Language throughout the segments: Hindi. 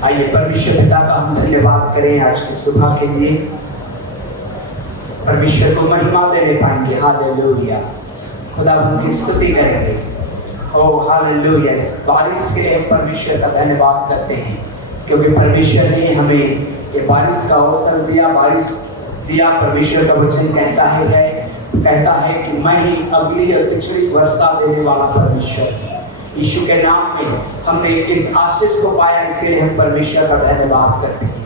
आइए परमेश्वर पिता का हम धन्यवाद करें आज की सुबह के लिए। परमेश्वर को महिमा देने पाएंगे। हालेलुया। खुदा उनकी स्तुति करेंगे। ओ हालेलुया। बारिश के लिए परमेश्वर का धन्यवाद करते हैं क्योंकि परमेश्वर ने हमें ये बारिश का अवसर दिया, बारिश दिया। परमेश्वर का वचन कहता है कि मैं ही अगली और पिछली वर्षा देने वाला परमेश्वर। यीशु के नाम में हमने इस आशीष को पाया, इसके लिए हम परमेश्वर का धन्यवाद करते हैं।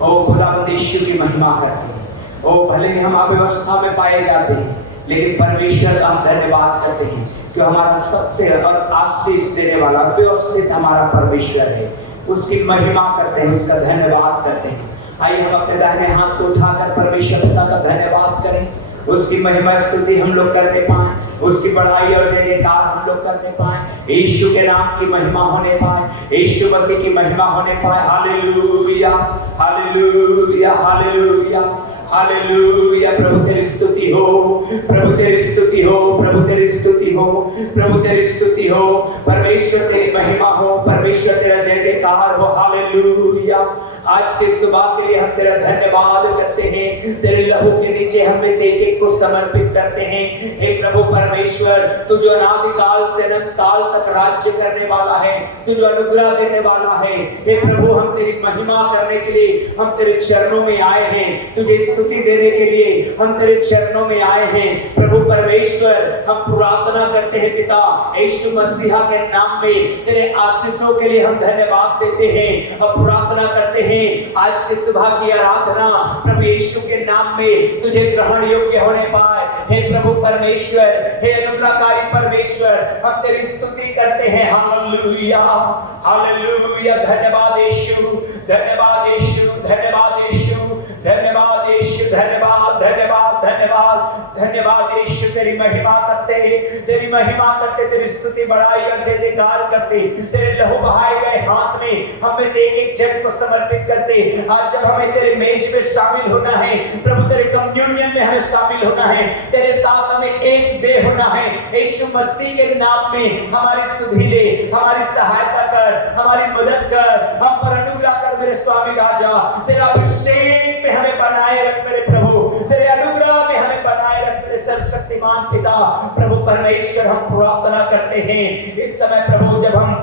ओ खुदावंद यीशु की महिमा करते हैं। ओ भले ही हम अव्यवस्था में पाए जाते हैं लेकिन परमेश्वर का हम धन्यवाद करते हैं कि हमारा सबसे आशीष देने वाला व्यवस्थित हमारा परमेश्वर है। उसकी महिमा करते हैं, उसका धन्यवाद करते हैं। आइए हम अपने दाहिने हाथ को उठाकर परमेश्वर पिता का धन्यवाद करें, उसकी महिमा स्तुति हम लोग करने पाए, उसकी बड़ाई और जय जयकार हम लोग करने पाए, यीशु के नाम की महिमा होने पाए, यीशु मसीह की महिमा होने पाए। Hallelujah hallelujah hallelujah hallelujah. प्रभु तेरी स्तुति हो, प्रभु तेरी स्तुति हो, प्रभु तेरी स्तुति हो, प्रभु तेरी स्तुति हो। परमेश्वर तेरी महिमा हो, परमेश्वर तेरा जय जयकार हो। हालेलुया। आज के सुबह के लिए हम तेरा धन्यवाद करते हैं। तेरे लहू के नीचे हम में से एक एक को समर्पित करते हैं। हे प्रभु परमेश्वर, तू जो अनादिकाल से अनंत काल तक राज्य करने वाला है, तू जो अनुग्रह देने वाला है, हे प्रभु हम तेरी महिमा करने के लिए हम तेरे चरणों में आए हैं। तुझे स्तुति देने के लिए हम तेरे चरणों में आए हैं। प्रभु परमेश्वर, हम प्रार्थना करते हैं पिता यीशु मसीहा के नाम में, तेरे आशीषों के लिए हम धन्यवाद देते हैं और प्रार्थना करते हैं आज की सुबह की आराधना प्रभु यीशु के नाम में तुझे ग्रहण योग्य होने पाए। हे प्रभु परमेश्वर, हे अनुग्रहकारी परमेश्वर, हम तेरी स्तुति करते हैं। Hallelujah hallelujah. धन्यवाद यीशु, धन्यवाद यीशु, धन्यवाद यीशु, धन्यवाद यीशु, धन्यवाद धन्यवाद धन्यवाद धन्यवाद यीशु। तेरी महिमा करते, तेरी महिमा करते, तेरी स्तुति बढ़ाई और जय जयकार करते। तेरे लहू बहाए गए हाथ में हम में से एक एक जन को समर्पित करते। आज जब हमें तेरे मेज में शामिल होना है प्रभु, तेरे कम्युनियन में हमें शामिल होना है, तेरे साथ हमें एक देह होना है। यीशु मसीह के नाम में हमारी सुधि ले, हमारी सहायता कर, हमारी मदद कर, हम पर अनुग्रह कर मेरे स्वामी राजा। तेरा अभिषेक में हमें बनाए रख मेरे प्रभु, तेरे अनुग्रह में हमें बनाए रख मेरे सर्वशक्तिमान पिता। प्रभु परमेश्वर, हम प्रार्थना करते हैं इस समय प्रभु जब हम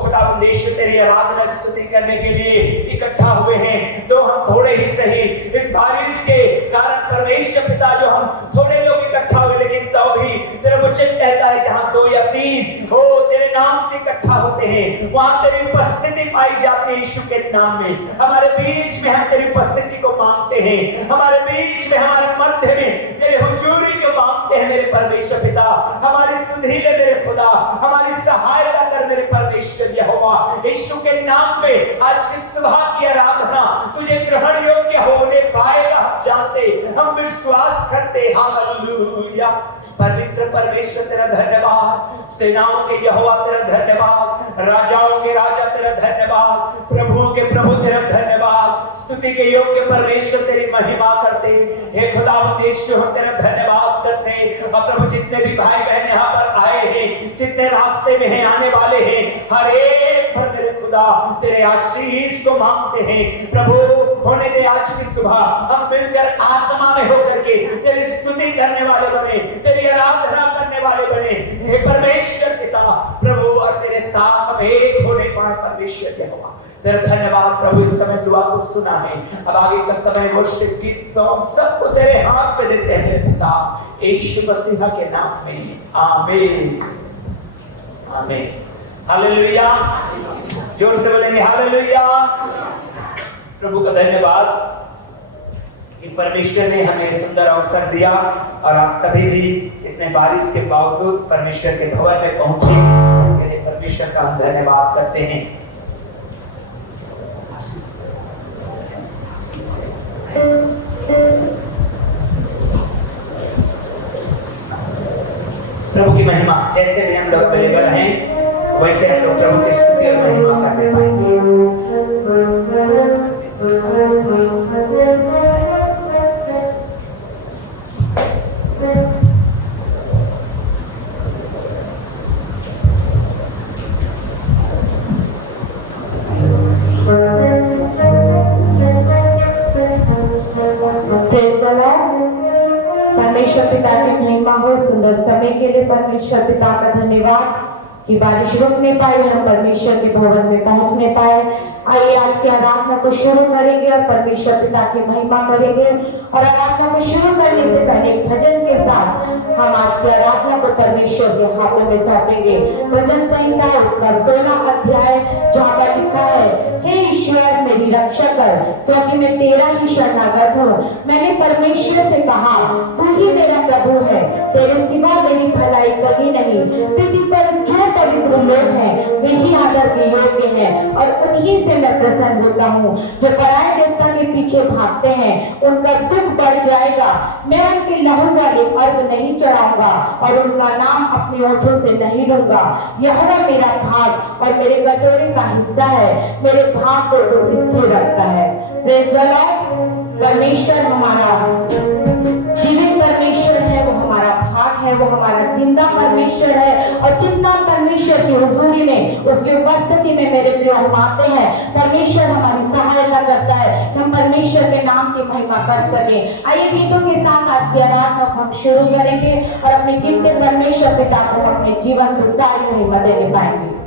खुदावंद यीशु तेरी आराधना स्तुति करने के लिए इकट्ठा हुए हैं, तो हम थोड़े ही सही इस बारिश के कारण परमेश्वर पिता जो हम थोड़े लोग इकट्ठा हुए, लेकिन तो भी तेरा वचन कहता है जहां दो या तीन हो तेरे नाम से इकट्ठा होते हैं वहां तेरी उपस्थिति पाई जाती है। यीशु के नाम में हमारे बीच में हम तेरी उपस्थिति को मांगते हैं, हमारे बीच में हमारे मध्य में तेरे हुजूरी को मांगते हैं मेरे परमेश्वर पिता। हमारी सुधि ले मेरे खुदा, हमारी सहायता कर मेरे परमेश्वर यहोवा। यीशु के नाम में आज की सुबह की आराधना तुझे ग्रहण योग्य होने पाएगा हम जानते, हम विश्वास करते। हालेलुया। पवित्र परमेश्वर तेरा धन्यवाद, सेनाओं के यहोवा तेरा धन्यवाद, राजाओं के राजा तेरा धन्यवाद, प्रभुओं के प्रभु तेरा धन्यवाद। स्तुति के योग्य परमेश्वर तेरी महिमा करते। हे खुदावंद यीशु हम तेरा धन्यवाद करते। और प्रभु जितने भी भाई बहन यहाँ पर आए हैं, जितने रास्ते में हैं, आने वाले हैं, हर एक पर मेरे खुदा तेरे आशीष को मांगते हैं। प्रभु होने दे आज की सुबह हम मिलकर आत्मा में होकर के तेरी स्तुति करने वाले बने, तेरी आराधना करने वाले बने। हे परमेश्वर पिता प्रभु, और तेरे साथ हम एक होने पाए परमेश्वर यहोवा। तेरा धन्यवाद प्रभु, इस समय दुआ को सुना है। अब आगे का समय वर्शिप गीत सबको तेरे हाथ पे देते हैं पिता यीशु मसीह के नाम में। आमीन आमीन। हालेलुया। जोर से बोलेंगे हालेलुया। प्रभु का धन्यवाद कि परमेश्वर ने हमें सुंदर अवसर दिया और आप सभी भी इतने बारिश के बावजूद परमेश्वर के भवन में पहुंचे, इसके लिए परमेश्वर का हम धन्यवाद करते हैं। प्रभु की महिमा, जैसे भी हम लोग अवेलेबल हैं वैसे हम लोग प्रभु की स्तुति और महिमा करने पाएंगे। परमेश्वर पिता की महिमा हो। सुंदर समय के लिए परमेश्वर पिता का धन्यवाद कि बारिश रुक नहीं पाई, हम परमेश्वर के भवन में पहुंच नहीं पाए। आइए आज की आराधना को शुरू करेंगे और परमेश्वर पिता की महिमा करेंगे। और आराधना को शुरू करने से पहले एक भजन के साथ हम आज की आराधना को परमेश्वर के हाथों में सौंपेंगे। भजन संहिता उसका 16 अध्याय, जहाँ पर लिखा है, हे ईश्वर मेरी रक्षा कर, क्योंकि मैं तेरा ही शरणागत हूँ। मैंने परमेश्वर से कहा, तू ही मेरा प्रभु है, तेरे सिवा मेरी भलाई कहीं नहीं। पृथ्वी पर जो पवित्र लोग हैं वे ही आदर के योग्य हैं, और उन्हीं से मैं प्रसन्न होता हूँ। जो पराये देवता के पीछे भागते हैं उनका दुख बढ़ जाएगा। मैं उनके लहू वाले अर्घ नहीं चढ़ाऊंगा और उनका नाम अपने ओठों से नहीं लूंगा। यहोवा मेरा भाग और मेरे कटोरे का हिस्सा है, मेरे भाग को तो स्थिर रखता है। Praise the Lord. परमेश्वर हमारा जीवित परमेश्वर है, वो हमारा भाग है, वो हमारा जिंदा परमेश्वर है। और जितना परमेश्वर की हुजूरी में, उसकी उपस्थिति में मेरे प्रिय हम आते हैं, परमेश्वर हमारी सहायता करता है कि हम परमेश्वर के नाम की महिमा कर सके। आइए गीतों के साथ आज की आराधना को हम शुरू करेंगे और अपने जीवते परमेश्वर पिता को अपने जीवन से सारी महिमा देने पाएंगे।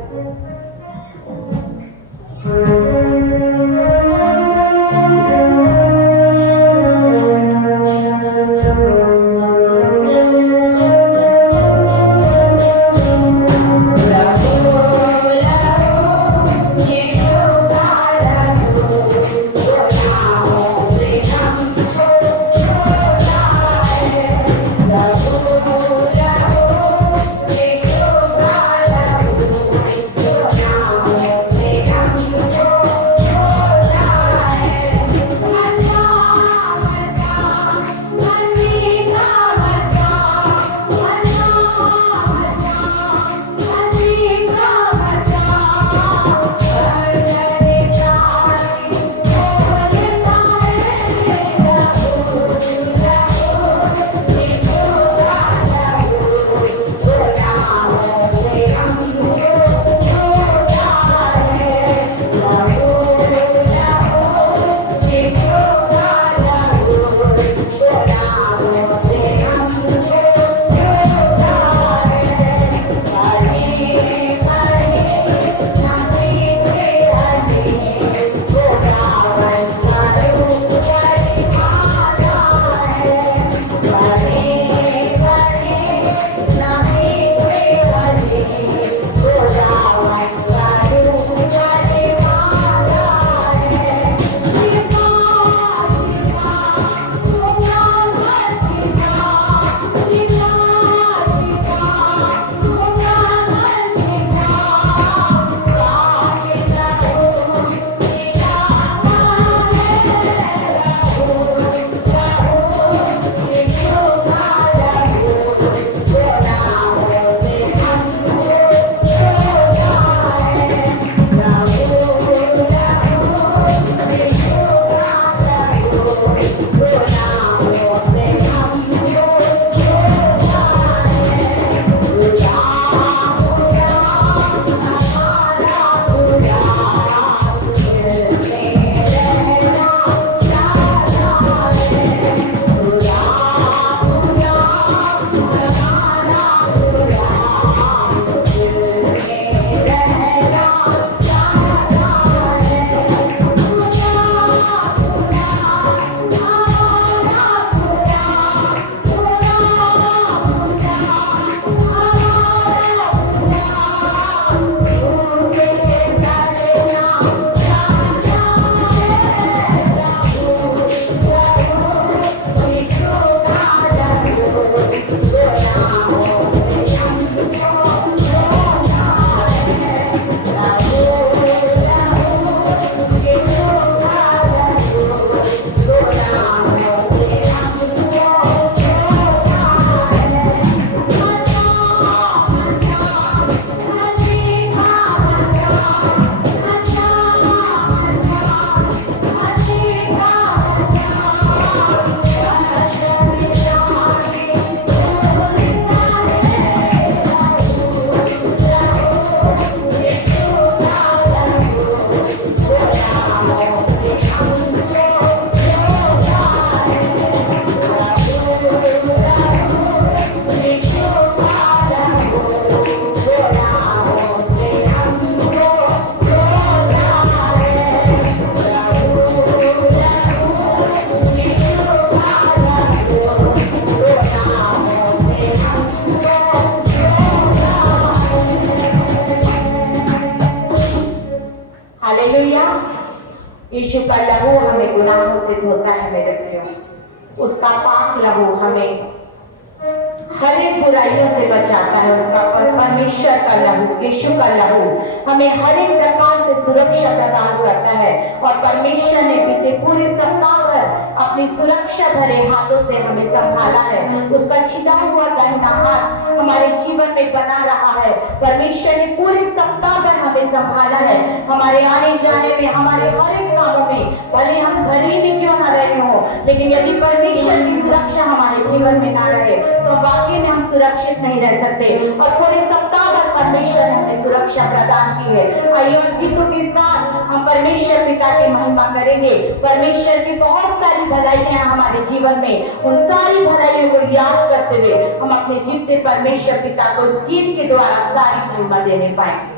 यीशु का लहू हमें गुनाहों से धोता है मेरे प्रियो। उसका पाक लहू हमें हर एक बुराइयों से बचाता है। उसका परमेश्वर का लहू, यीशु का लहू हमें हर एक प्रकार से सुरक्षा प्रदान करता है। और परमेश्वर ने बीते पूरे सप्ताह भर अपनी सुरक्षा भरे हाथों से हमें संभाला है। उसका छिदा हुआ दाहिना हाथ हमारे जीवन में बना रहा है। परमेश्वर ने पूरे सप्ताह भर हमें संभाला है। हमारे आने जाने में, हमारे हर एक कामों में, भले हम घर ही में क्यों न रहे हो, लेकिन यदि परमेश्वर की सुरक्षा हमारे जीवन में ना रहे तो वाकई में हम सुरक्षित नहीं रह सकते। और पूरे सप्ताह भर परमेश्वर ने हमें सुरक्षा प्रदान की है। आइए और गीतों के साथ हम परमेश्वर पिता की महिमा करेंगे। परमेश्वर की बहुत सारी भलाइयां हैं हमारे जीवन में, उन सारी भलाइयों को याद करते हुए हम अपने जीवते परमेश्वर पिता को इस गीत के द्वारा सारी महिमा देने पाएंगे।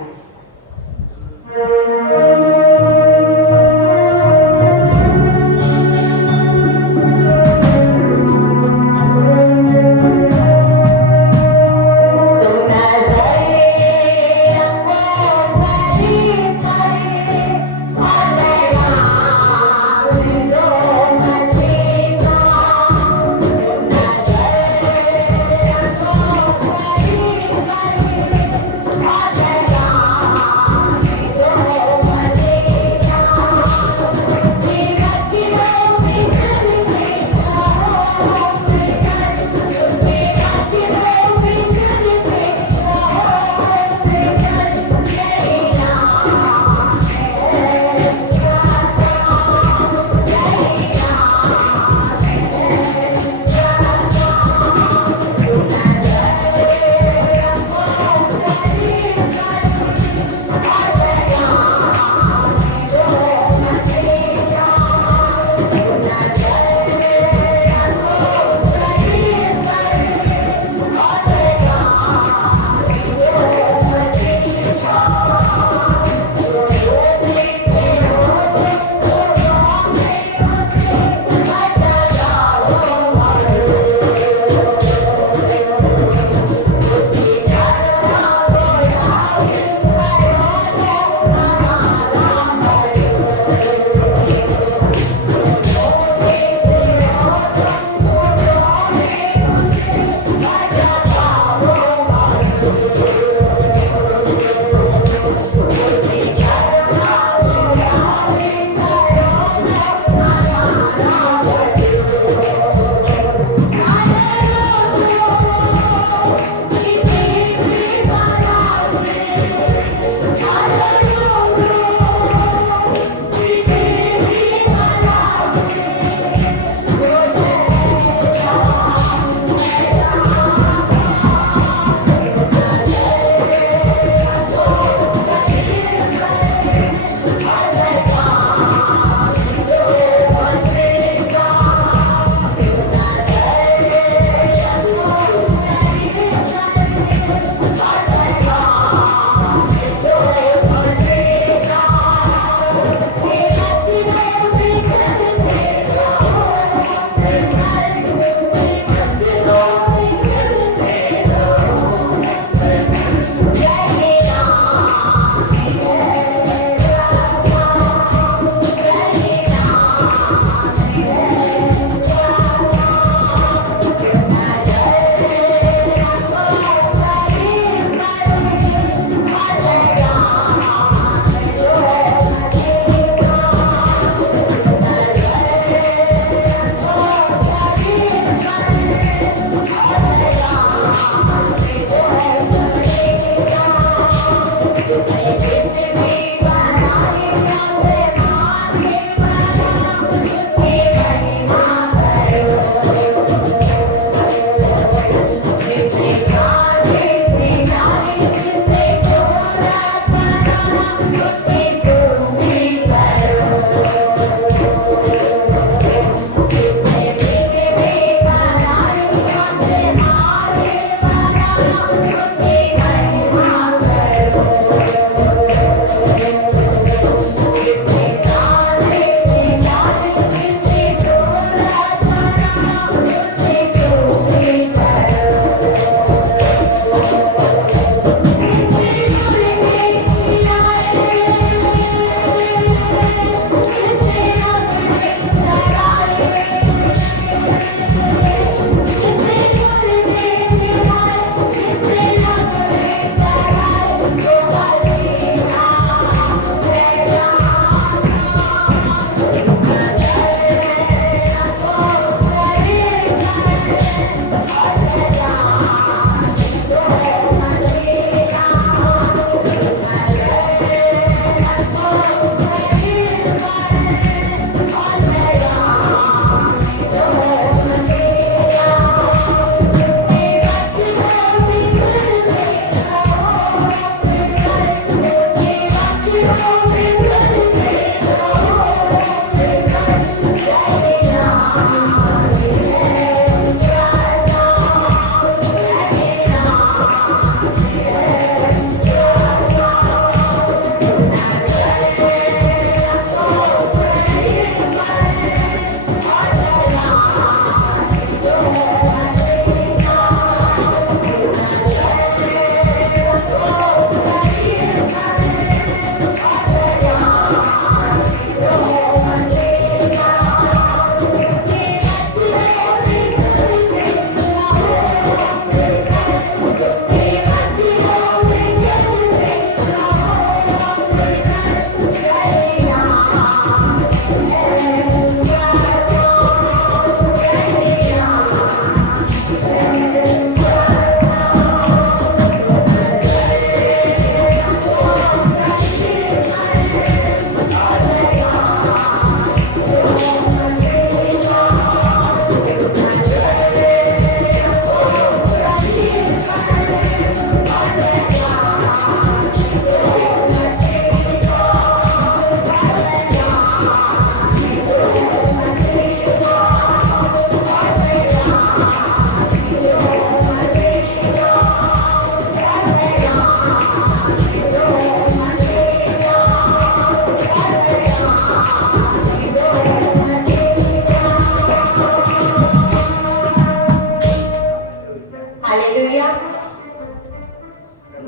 हालेलुया।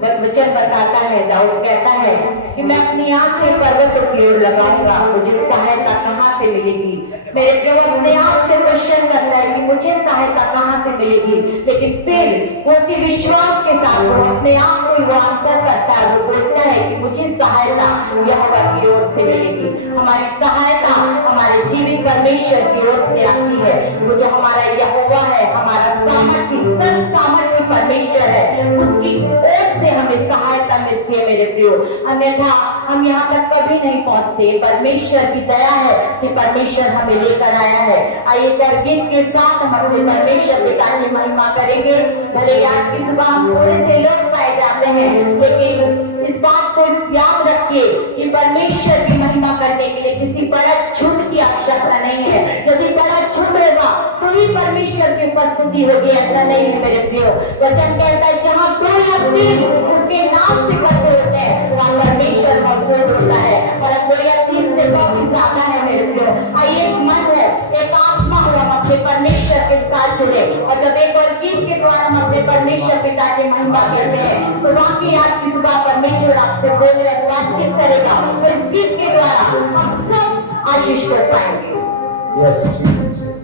वचन बताता है, दाऊद कहता है कि मैं अपनी आंखें पर्वतों की ओर लगाऊंगा, मुझे सहायता कहाँ से मिलेगी। मेरे प्रभु अपने आप से क्वेश्चन करता है कि मुझे सहायता कहाँ से मिलेगी, लेकिन फिर वो उसी विश्वास के साथ वो अपने आप को वो आंसर करता है, वो बोलता है कि मुझे सहायता यहोवा की ओर से मिलेगी। हमारी सहायता हमारे जीवित परमेश्वर की ओर से आती है। वो जो हमारा यहोवा है, हमारा सामर्थ्य सर्व सामर्थ्य परमेश्वर है, उसकी ओर से हमें सहायता मिलती है मेरे प्रियो। अन्यथा हम यहाँ तक कभी नहीं पहुंचते। परमेश्वर की दया है कि परमेश्वर हमें लेकर आया है। आइए कर गीत के साथ हम अपने परमेश्वर पिता की महिमा करेंगे। भले आज की सुबह हम थोड़े से लोग पाए जाते हैं, लेकिन इस बात को याद रखिए कि परमेश्वर की महिमा करने के लिए किसी बड़ा झूठ की आवश्यकता नहीं है। यदि बड़ा झूठ होगा तो ही परमेश्वर की उपस्थिति होगी, ऐसा नहीं है मेरे प्रियो। वचन कहता है जहाँ दो या तीन उसके नाम से इकट्ठे होते हैं वहाँ परमेश्वर मौजूद होता है। और अब 2 या 3 से बहुत ज्यादा है मेरे प्रियो। आइए एक मन है, एक आत्मा हो, हम अपने परमेश्वर के साथ जुड़े और जब एक और गीत के द्वारा हम अपने परमेश्वर पिता की महिमा करते हैं तो वाकई आज की सुबह परमेश्वर आपसे बोल रहे बातचीत करेगा। तो इस गीत के द्वारा हम सब आशीष कर पाएंगे। Yes, Jesus.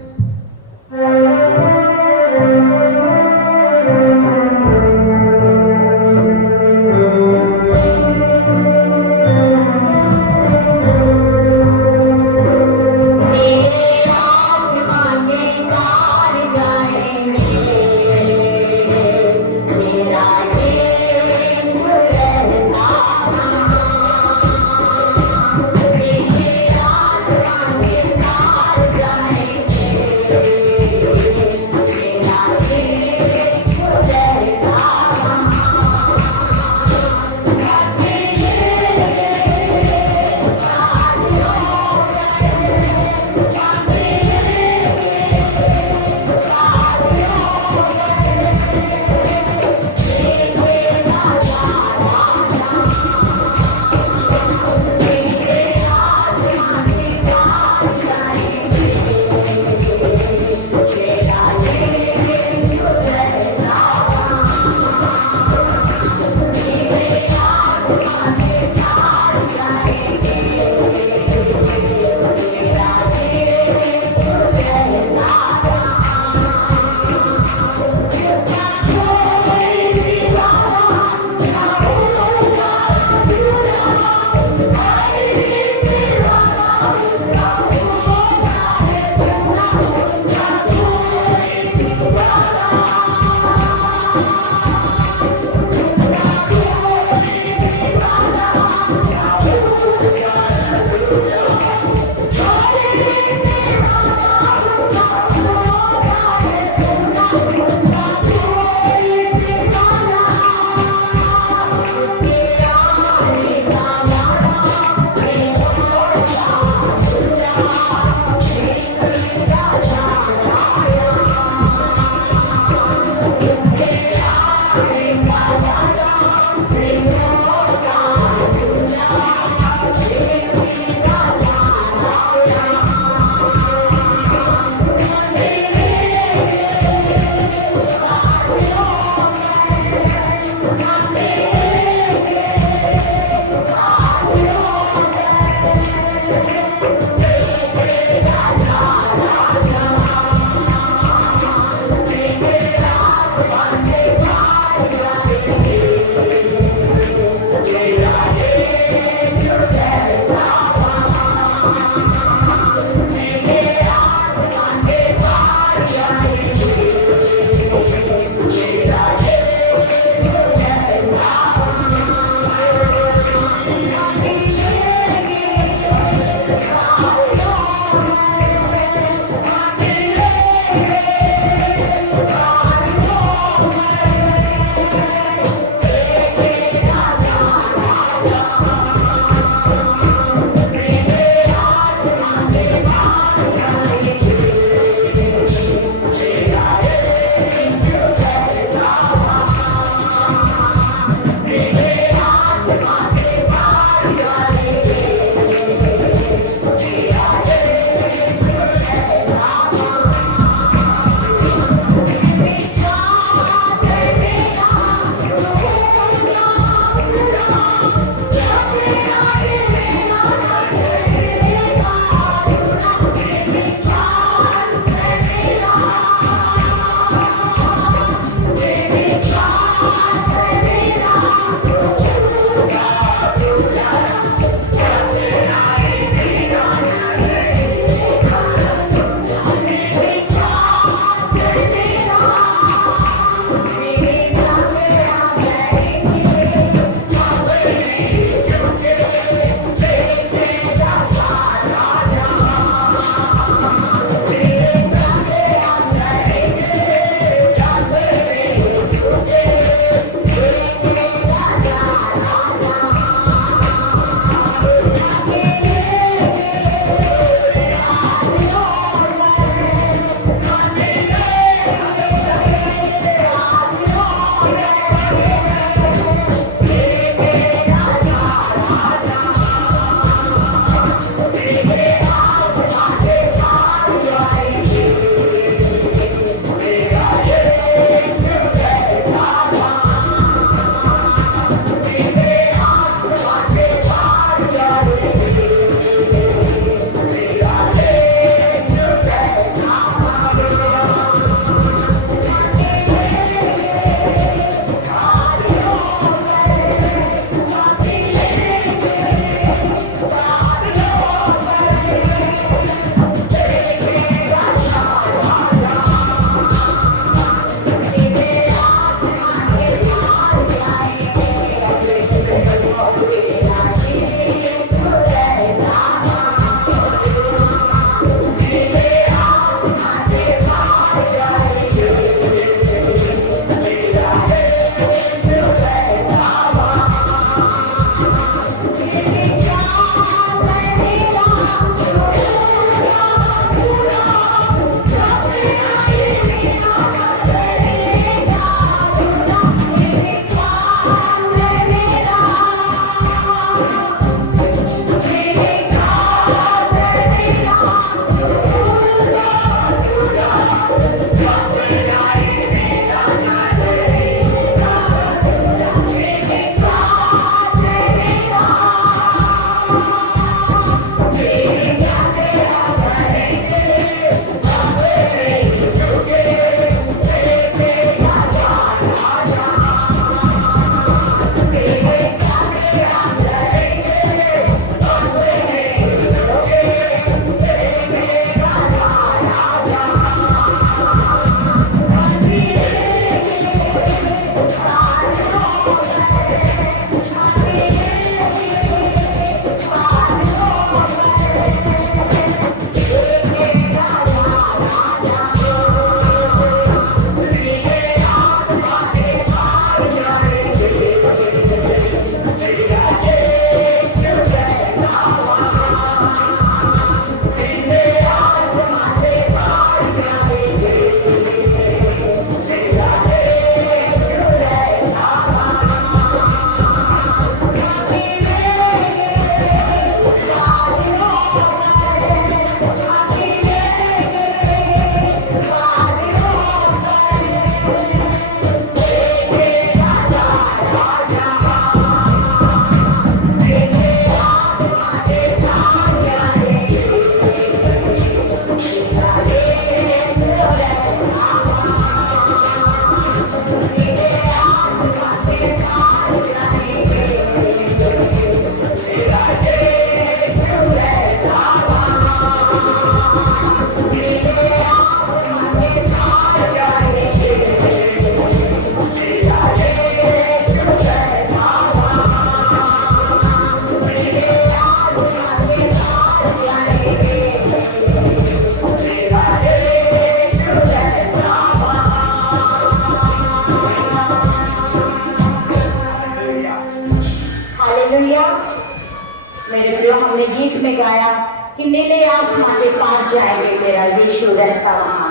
मेरे प्रियो, हमने गीत में गाया कि नीले आसमां के पार जाएंगे, मेरा यीशु रहता वहां।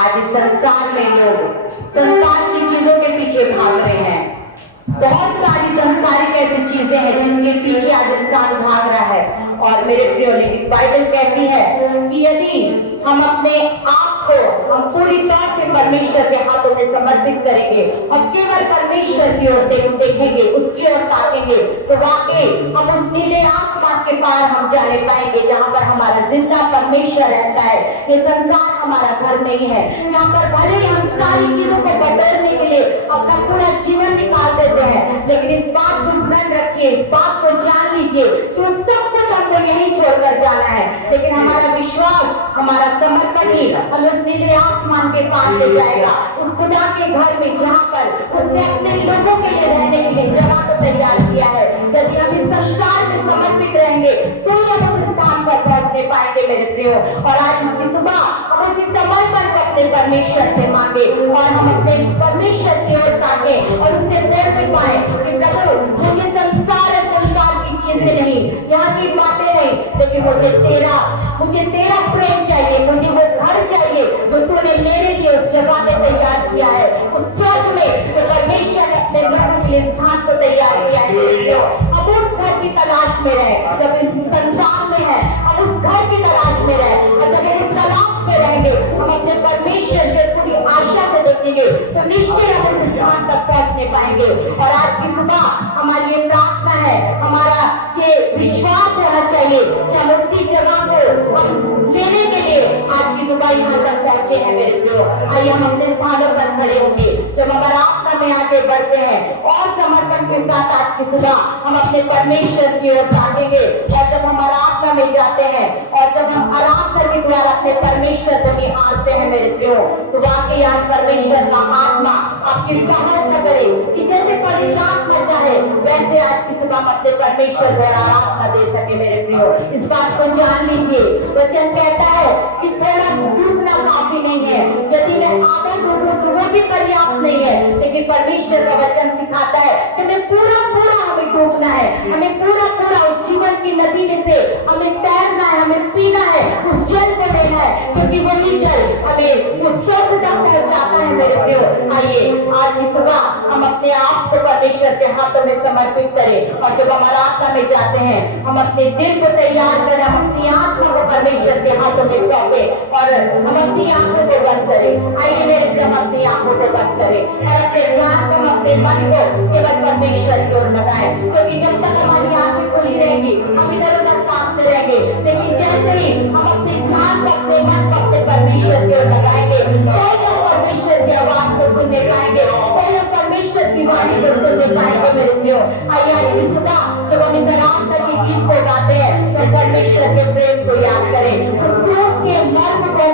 आज इस संसार में लोग संसार की चीजों के पीछे भाग रहे हैं। बहुत सारी संसारिक ऐसी चीजें हैं जिनके पीछे आज इंसान भाग रहा है। और मेरे प्रियो, लेकिन बाइबल कहती है कि यदि हम अपने आप को हम पूरी तरह से परमेश्वर के हाथों में समर्पित करेंगे और केवल परमेश्वर की ओर देखेंगे, उसकी ओर ताकेंगे, तो वाकई हम उस नीले आसमान के पार हम जाने पाएंगे जहां पर हमारा जिंदा परमेश्वर रहता है। ये संसार हमारा घर नहीं है। यहाँ पर भले ही हम सारी चीजों को बदलने के लिए अपना पूरा जीवन निकाल देते हैं, लेकिन इस बात को स्मरण रखिए, इस बात को जान लीजिए कि सब कुछ हमको यही छोड़कर जाना है। लेकिन हमारा विश्वास, हमारा समर्पण ही हमें उस नीले आसमान के पार ले जाएगा, उस खुदा के घर में जहाँ पर उसने अपने लोगों के लिए रहने के लिए जगह को तैयार किया है। यदि हम इस संसार में समर्पित रहेंगे तो हम उस स्थान पर पहुंचने पाएंगे मेरे प्रियो। और आज की सुबह हम उसी समर्पण को अपने परमेश्वर से मांगे और हम अपने परमेश्वर की ओर ताके और उससे प्रेम पाए कि प्रभु, मुझे संसार की चीजें नहीं, यहाँ की बातें नहीं, लेकिन मुझे तेरा प्रेम चाहिए, मुझे वो घर चाहिए जो तूने मेरे लिए उस जगह में तैयार किया है, उस स्वर्ग में जो परमेश्वर ने अपने लोगों के लिए स्थान को तैयार किया है। अब उस घर की तलाश में रहे, जब इस संसार में है अब उस घर की तलाश में रहे, और जब हम उस तलाश में रहेंगे, हम अपने परमेश्वर से पूरी आशा से देखेंगे तो निश्चय हम उस स्थान तक पहुंचने पाएंगे। और आज की सुबह हमारी ये प्रार्थना है, हमारा ये विश्वास होना चाहिए कि हम उसी जगह को हम लेने के लिए आज की सुबह यहाँ तक पहुंचे हैं मेरे प्रियो। आइए हम अपने स्थानों पर खड़े होंगे, जब हम आराधना में आगे बढ़ते हैं और समर्पण के साथ आज की सुबह हम अपने परमेश्वर की ओर ताकेंगे। और जब हम आराधना में जाते हैं और जब हम आराधना के द्वारा अपने परमेश्वर को निहारते हैं मेरे प्रियो, तो वाकई आज परमेश्वर का आत्मा आपकी सहायता करे कि जैसे परेशान न चाहे वैसे आज की सुबह हम अपने परमेश्वर को आराधना दे सके मेरे प्रियो। इस बात को जान लीजिए, वचन कहता है कि थोड़ा डूबना काफी नहीं है, यदि मैं आधा डूबूं तो वो भी पर्याप्त नहीं है, लेकिन परमेश्वर का वचन सिखाता है कि हमें पूरा हमें डूबना है, हमें पूरा उस जीवन की नदी में से हमें तैरना है, हमें पीना है, उस जल को लेना है, क्योंकि वही जल हमें उस स्वर्ग तक पहुंचाता है मेरे प्रियो। आइए आज की सुबह हम अपने आप को परमेश्वर के हाथों में समर्पित करें और जब हम आराधना में जाते हैं हम अपने दिल को तैयार करें, हम अपनी आत्मा को परमेश्वर के हाथों में सौंपे और हम अपनी आंखों को बंद करें। आइए मेरे प्रियो, हम अपनी आंखों को बंद करें और अपने ध्यान को, अपने मन को केवल परमेश्वर की ओर लगाएं, क्योंकि जब तक हमारी आंखें खुली रहेंगी हम इधर उधर भागते रहेंगे, लेकिन जैसे ही हम अपने ध्यान को, अपने मन को अपने परमेश्वर की ओर लगाएंगे तो हम परमेश्वर की आवाज को सुनने पाएंगे, तो हम परमेश्वर की वाणी को सुनने पाएंगे मेरे प्रियो। आइए आज की सुबह जब हम इस आराधना के गीत को गाते हैं तो परमेश्वर के प्रेम को याद करें, के मर्म को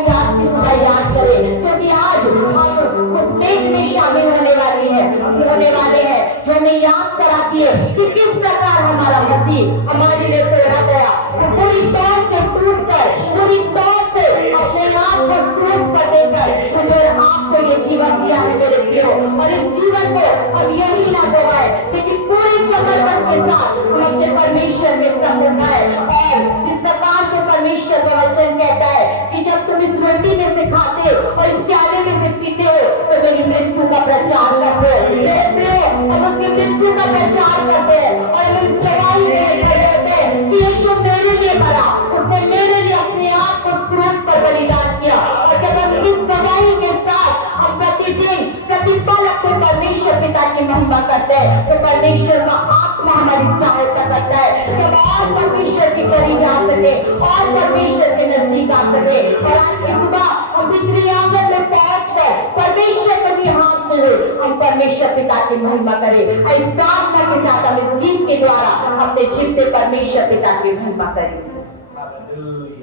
याद करें, क्योंकि आज हम उस मेज में शामिल होने वाले हैं जो हमें याद कराती है कि किस प्रकार हमारा मसीह हमारे लिए तोड़ा गया, तो पूरी तौर से टूटकर, पूरी तौर से अपने आप को क्रूस कर देकर मुझे आपको ये जीवन दिया है मेरे प्रियो। और इस जीवन को हम यही ना गवाए, लेकिन पूरी समर्पण के साथ हम अपने परमेश्वर में समर्पित है। और जिस प्रकार से परमेश्वर का वचन कहता है कि जब तुम इस रोटी में से खाते और इस प्याले में से पीते हो तो मेरी मृत्यु का प्रचार करते हो मेरे प्रियो। हम अपनी मृत्यु का प्रचार करते हैं और हम इस गवाही में खड़े होते हैं कि यीशु मेरे लिए मरा, उसने मेरे लिए अपने आप को क्रूस पर बलिदान किया। और जब हम इस गवाही के साथ हम प्रतिदिन प्रतिपल अपने परमेश्वर पिता की महिमा करते हैं तो परमेश्वर का आत्मा हमारी सहायता करता है कि हम और परमेश्वर के करीब आ सके और परमेश्वर के नजदीक आ सके। और आज की सुबह हम भीतरी आंगन में पहुंच कर परमेश्वर को भी हाथ मिले, हम परमेश्वर पिता की महिमा करें। इस प्रार्थना के साथ हम इस गीत के द्वारा अपने जीवते परमेश्वर पिता की महिमा करें।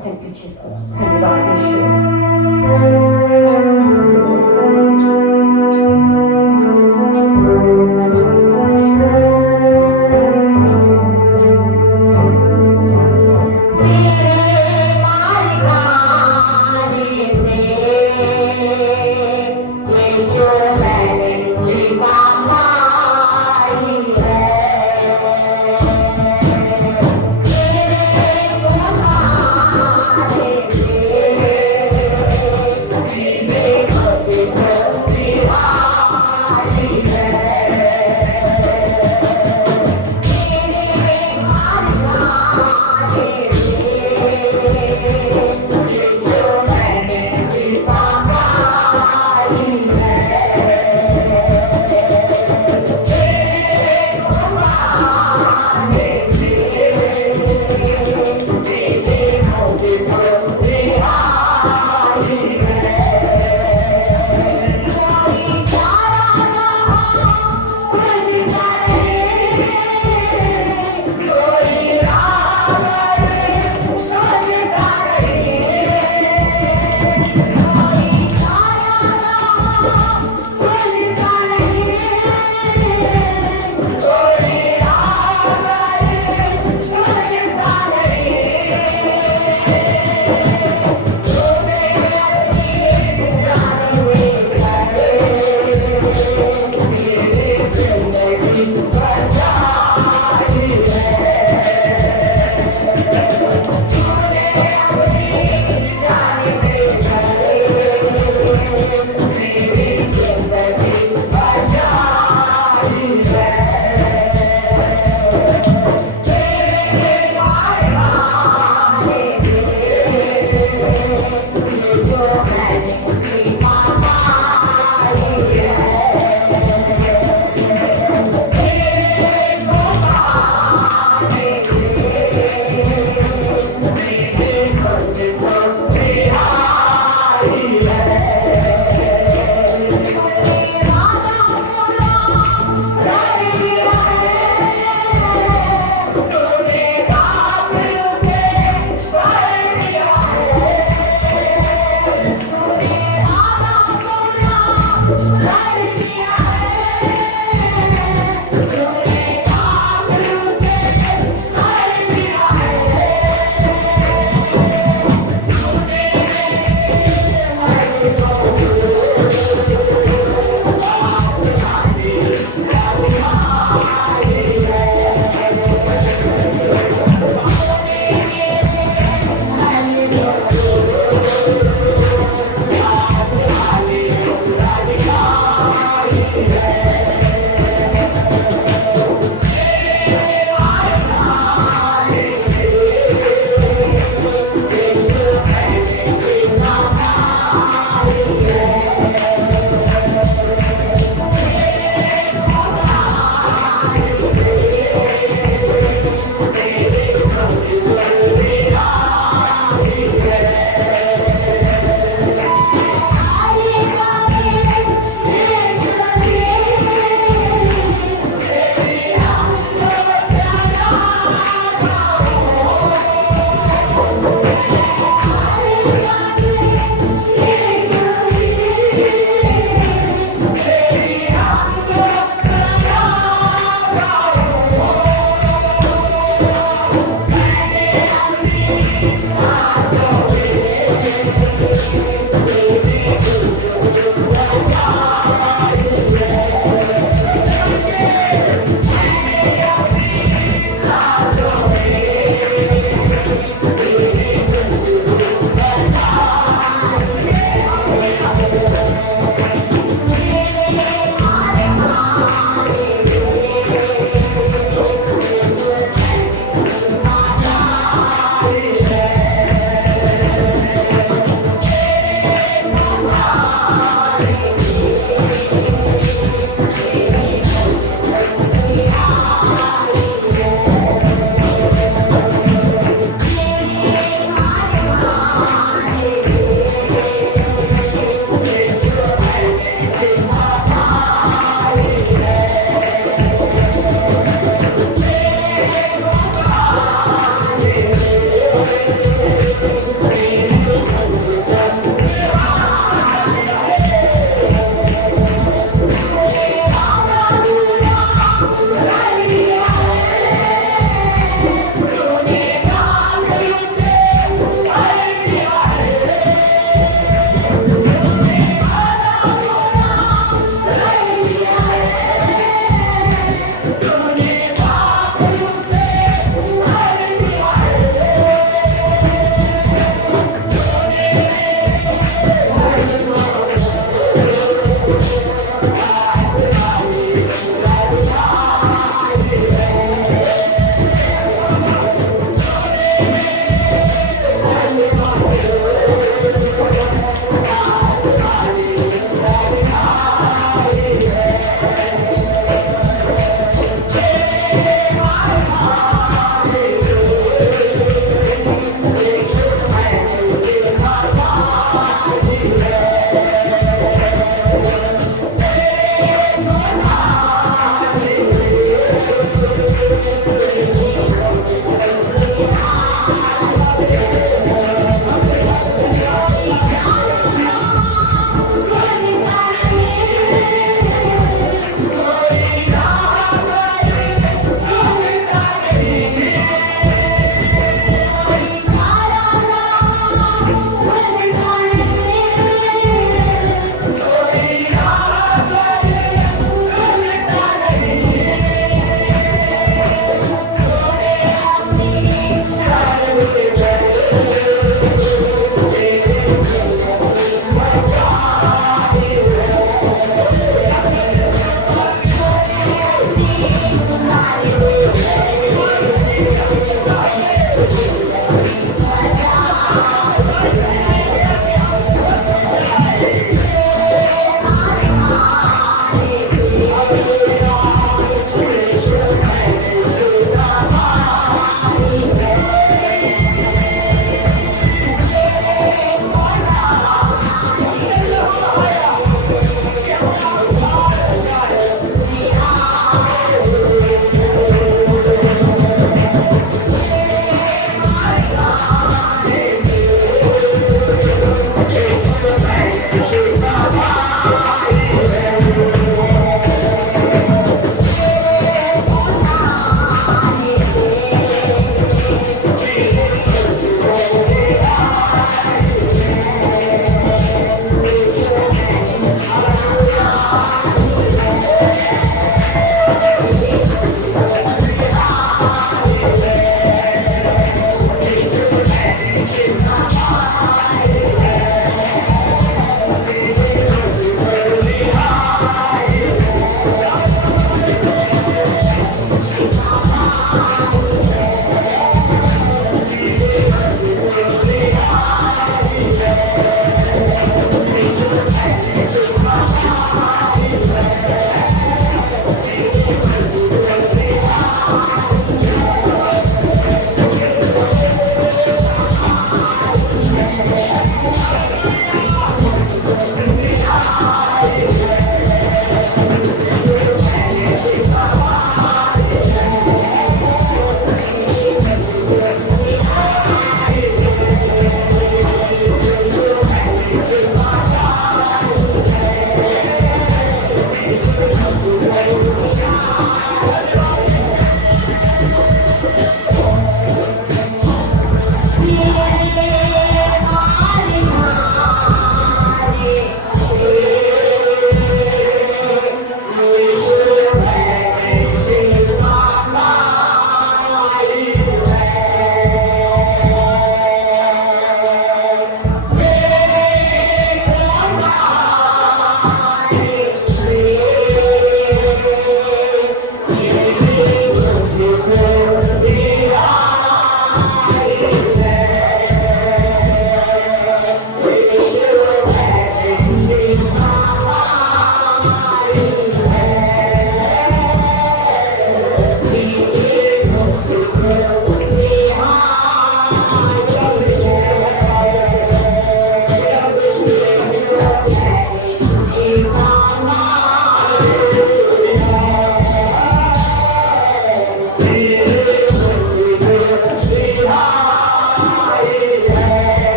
थैंक यू जीसस, धन्यवाद यीशु।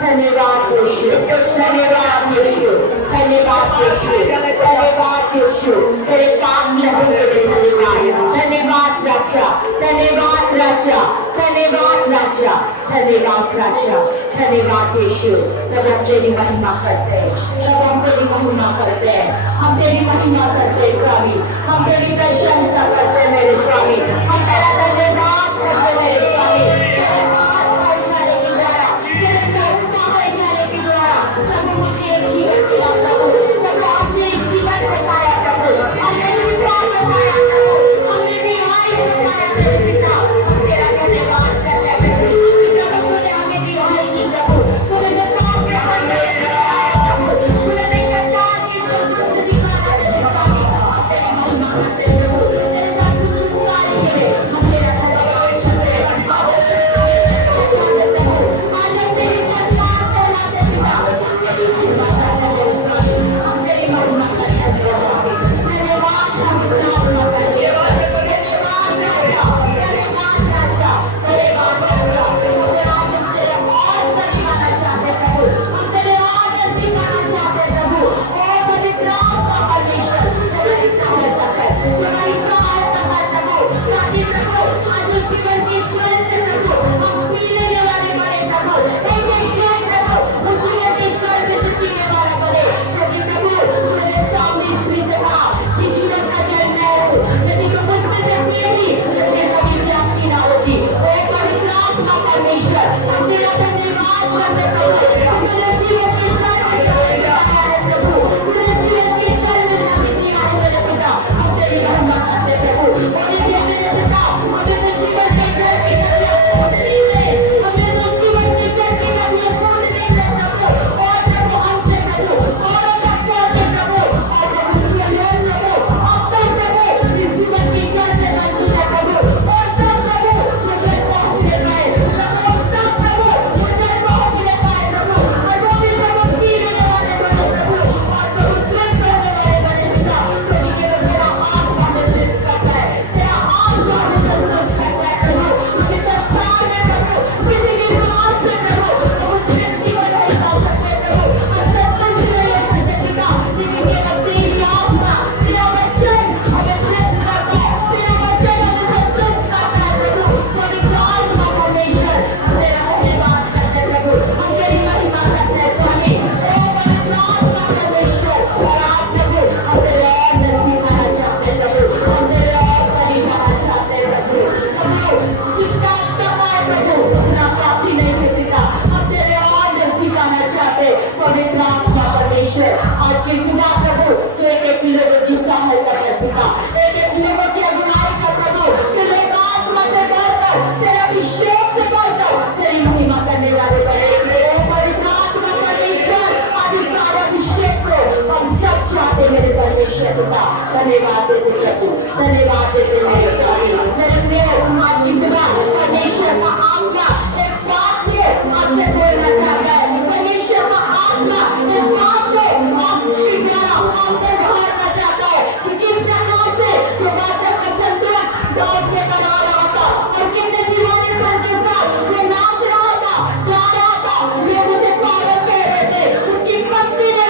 धन्यवाद यीशु, धन्यवाद यीशु, धन्यवाद यीशु, धन्यवाद यीशु, तेरे काम लगन के लिए धन्यवाद राजा, धन्यवाद राजा, धन्यवाद राजा, धन्यवाद राजा, धन्यवाद यीशु। तब हम तेरी महिमा करते हैं, तब हम तेरी महिमा करते हैं, हम तेरी महिमा करते हैं स्वामी, हम तेरी प्रशंसा करते हैं मेरे स्वामी, हम तेरा धन्यवाद करते हैं मेरे स्वामी। पिता धन्यवाद देते प्रभु धन्यवाद देते मेरे स्वामी मेरे प्रिय आज की सुबह परमेश्वर का आत्मा एक बात को आपसे बोलना चाहता है परमेश्वर का आत्मा एक बात को आपके द्वारा आपसे उभारना चाहता है कि किस प्रकार से जो बादशाह का संतान दौड़ के बना रहा था और कितने दीवानेपन के साथ वो नाच रहा था गा रहा था लोग उसे पागल कह रहे थे उसकी पत्नी ने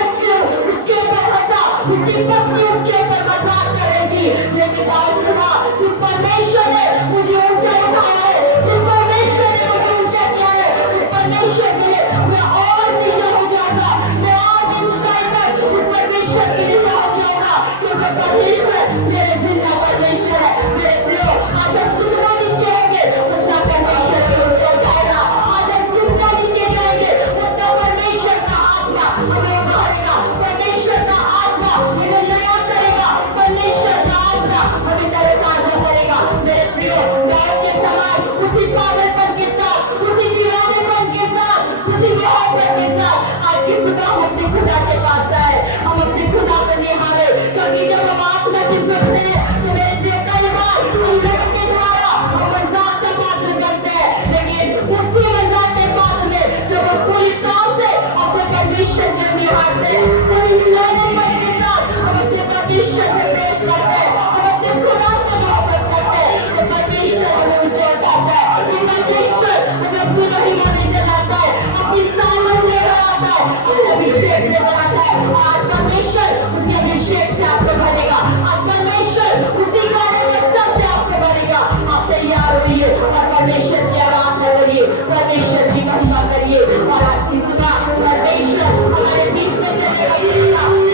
उसके ऊपर हंसा उसकी पत्नी उसके ऊपर मजाक करेगी लेकिन आज सुबह जिस परमेश्वर ने मुझे ऊंचा उठाया है जिस परमेश्वर ने मुझे ऊंचा किया है उस परमेश्वर के लिए मैं और नीचा हो जाऊंगा मैं और नीचताई तक उस परमेश्वर के लिए पहुंच जाऊंगा क्योंकि परमेश्वर मेरे जिंदा परमेश्वर है मेरे प्रियो आज हम जितना नीचे होंगे उतना परमेश्वर हमें ऊंचा उठाएगा आज हम जितना नीचे जाएंगे उतना परमेश्वर का आत्मा हमें उठाएगा परमेश्वर का आत्मा हमें नया करेगा परमेश्वर का आत्मा हमें तरोताजा करेगा मेरे प्रियो गाँव के समान उसी पागलपन के साथ उसी दीवानेपन के साथ उसी बेहतर के साथ आज की खुदा हम अपने खुदा के पास आए हम अपने खुदा को निहारे क्योंकि जब हम आत्मा से सुनते हैं तो मेरे प्रिय कई बार हम लोगों के द्वारा हम मजाक का पात्र करते हैं लेकिन उसी मजाक के पात्र में जब हम पूरी तरह से अपने परमेश्वर को निहारते हैं पूरी दीवानेपन के साथ हम अपने परमेश्वर से प्रेम करते हैं हम अपने खुदा से मोहब्बत करते हैं तो परमेश्वर हमें ऊंचा उठाता है कि परमेश्वर हमें अपनी महिमा में जलाता है अपनी सामर्थ में बढ़ाता है अपने अभिषेक में बढ़ाता है आज परमेश्वर उसी अभिषेक से आपको भरेगा आज परमेश्वर उसी कार्य में सबसे आपको भरेगा आप तैयार होइए और परमेश्वर की आराधना करिए परमेश्वर की महिमा करिए और आज की सुबह परमेश्वर हमारे बीच में चलेगा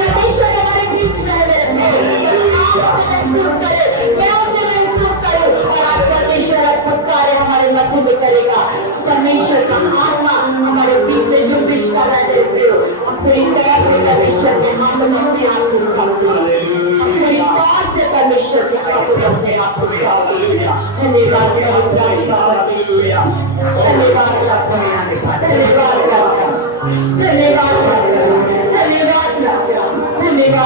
परमेश्वर हमारे बीच में है मेरे प्रिय आप उसे महसूस करें मैं उसे महसूस करूं और आज परमेश्वर अद्भुत कार्य हमारे मध्य में करेगा परमेश्वर का आत्मा हमारे बीच में जो रिश्ता है मेरे प्रियो हम पूरी तरह से परमेश्वर के हाथ में अपने आप को रखते हैं पूरी तरह से परमेश्वर के हाथ में अपने आप को हालेलुया धन्यवाद हालेलुया धन्यवाद धन्यवाद धन्यवाद धन्यवाद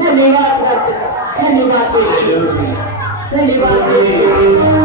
धन्यवाद धन्यवाद धन्यवाद धन्यवाद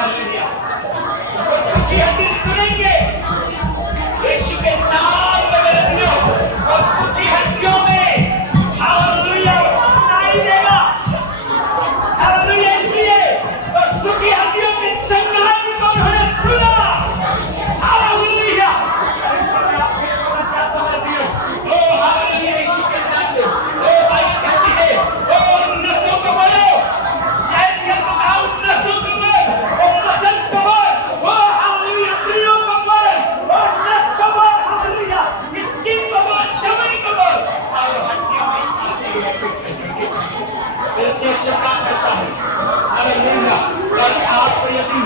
हालेलुया। वो सुखी हड्डी सुनेंगे यीशु के नाम में मेरे प्रियो, और सुखी हड्डियों में हालेलुया सुनाई देगा। हालेलुया। इसलिए और सुखी हड्डियों की चंगाई को उन्होंने सुना। हालेलुया। ओ हालेलुया यीशु के नाम में। ओ भाई कहती है ओ नसों को बोलो, ये तो आओ नसों को बोलो, ओ मसल को बोलो, ओ हालेलुया प्रियो को बोलो, ओ नस को बोलो, हालेलुया स्किन को बोलो, चमड़ी को बोलो, और हड्डियों में आते हैं चक्का करता है। हालेलुया। और आपको यदि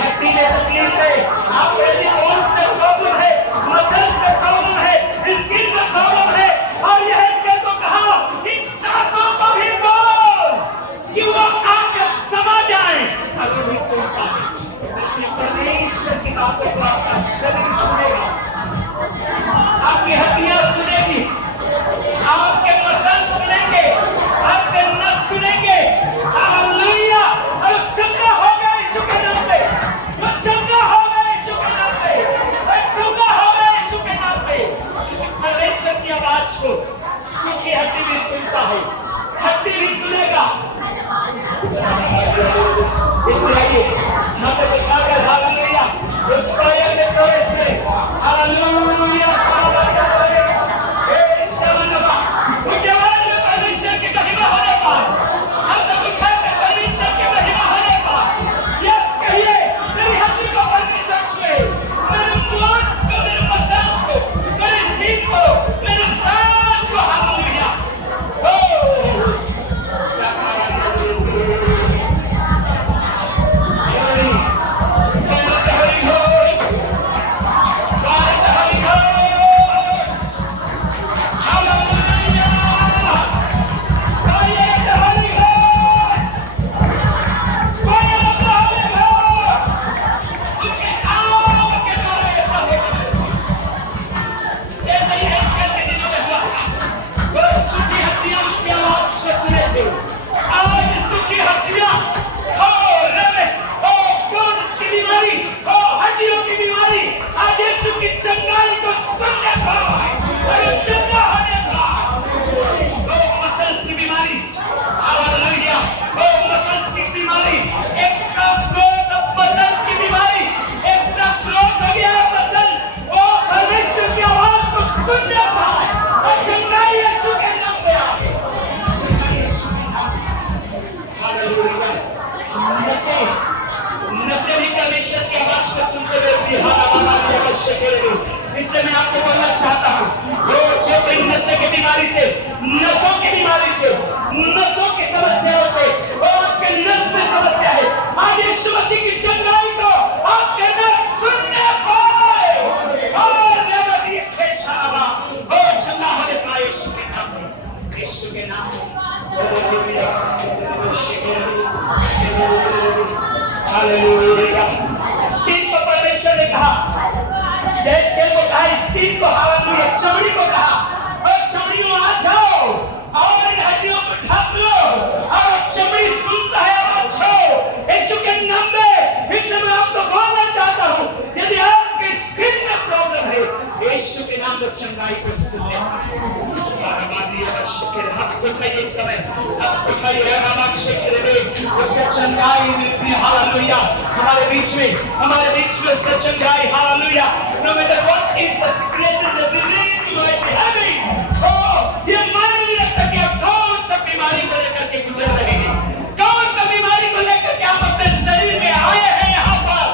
हड्डी में तकलीफ है, आपको यदि बोन में प्रॉब्लम है, मसल में प्रॉब्लम है, स्किन में प्रॉब्लम है, और यह को कहा इन सांसों को भी बोल कि वो आकर समा जाए। अगर भी सुनता है परमेश्वर की बातों को आपका शरीर सुनेगा, आपकी हड्डियां सुनेगी, आपके मसल सुनेंगे, आपके नस सुनेंगे। हालेलुया। और चंगा होगा यीशु के नाम पे, वो चंगा होगा यीशु के नाम पे, वो चंगा होगा यीशु के नाम पे। परमेश्वर की आवाज को सुखी हड्डी भी सुनता है, हड्डी भी सुनेगा। इसलिए यहाँ पे दिखाकर हालेलुया उस फायर में प्रवेश करें। हालेलुया। परमेश्वर की महिमा होने पर हम तो दिखाते परमेश्वर की महिमा होने पर यह कहिए मेरी हड्डी को परमेश्वर छुए, मेरे बोन को, मेरे मसल को, मेरे स्किन को, मेरे सांस को। हालेलुया। इसलिए मैं आपको बोलना चाहता हूँ, जो नशे की बीमारी से, नसों की बीमारी से, नसों की समस्याओं से, आपके नस में समस्या है, आज यीशु मसीह की चंगाई को आपके नस सुनने पाए और चंगा होने पाए यीशु के नाम में, यीशु के नाम में। हालेलुया। स्किन को परमेश्वर ने कहा, को कहा, स्किन को हालेलुया, चमड़ी को कहा, और चमड़ियों आ जाओ और इन हड्डियों को ढक लो, और चमड़ी सुनता है आवाज को यीशु के नाम में। इसलिए मैं आपको बोलना चाहता हूँ, यदि आपके स्किन में प्रॉब्लम है, यीशु के नाम में चंगाई को सुनने पाए। उठाइए समय, उठाइए उसका चंगाई मिलती है। हालेलुया। हमारे बीच में उसका चंगाई। Hallelujah. No matter what is the sickness and the disease you might be having, ये मायने नहीं रखता कि आप कौन सा बीमारी को लेकर के गुजर रहे हैं, कौन सा बीमारी को लेकर के आप अपने शरीर में आए हैं यहाँ पर,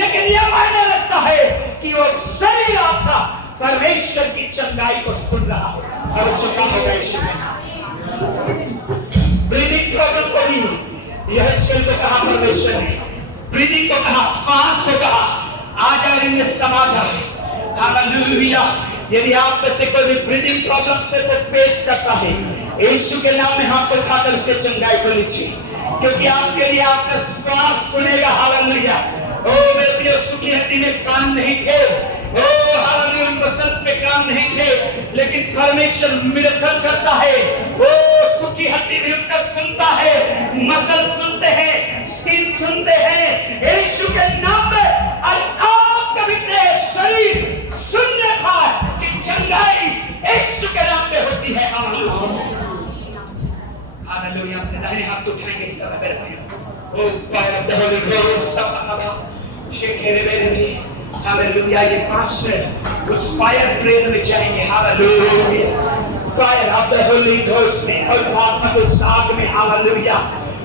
लेकिन ये मायने रखता है कि वो शरीर आपका परमेश्वर की चंगाई को सुन रहा है और चंगा होगा यीशु में। ब्रीदिंग प्रॉब्लम को भी यह चल को कहा परमेश्वर ने, ब्रीदिंग को कहा, सांस को कहा, आ जाओ इनमें समा जाओ। हालेलुया। यदि आप में से कोई भी ब्रीदिंग प्रॉब्लम से फेस करता है, यीशु के नाम में हाथ पर खाकर उसके चंगाई को लीजिए, क्योंकि आपके लिए आपका श्वास सुनेगा। हालेलुया। ओ मेरे प्रिय, सुखी हड्डी में कान नहीं थे, ओ हालेलुया, मसल्स में काम नहीं थे, लेकिन परमेश्वर मिरेकल करता है। ओ सुखी हड्डी भी उसका सुनता है, मसल सुनते हैं, स्किन सुनते हैं। यीशु हालेलुया। ये 5 मिनट उस फायर प्रेयर में जाएंगे। Hallelujah. Fire of the Holi ghost में, पवित्र आत्मा के साथ में। हालेलुया।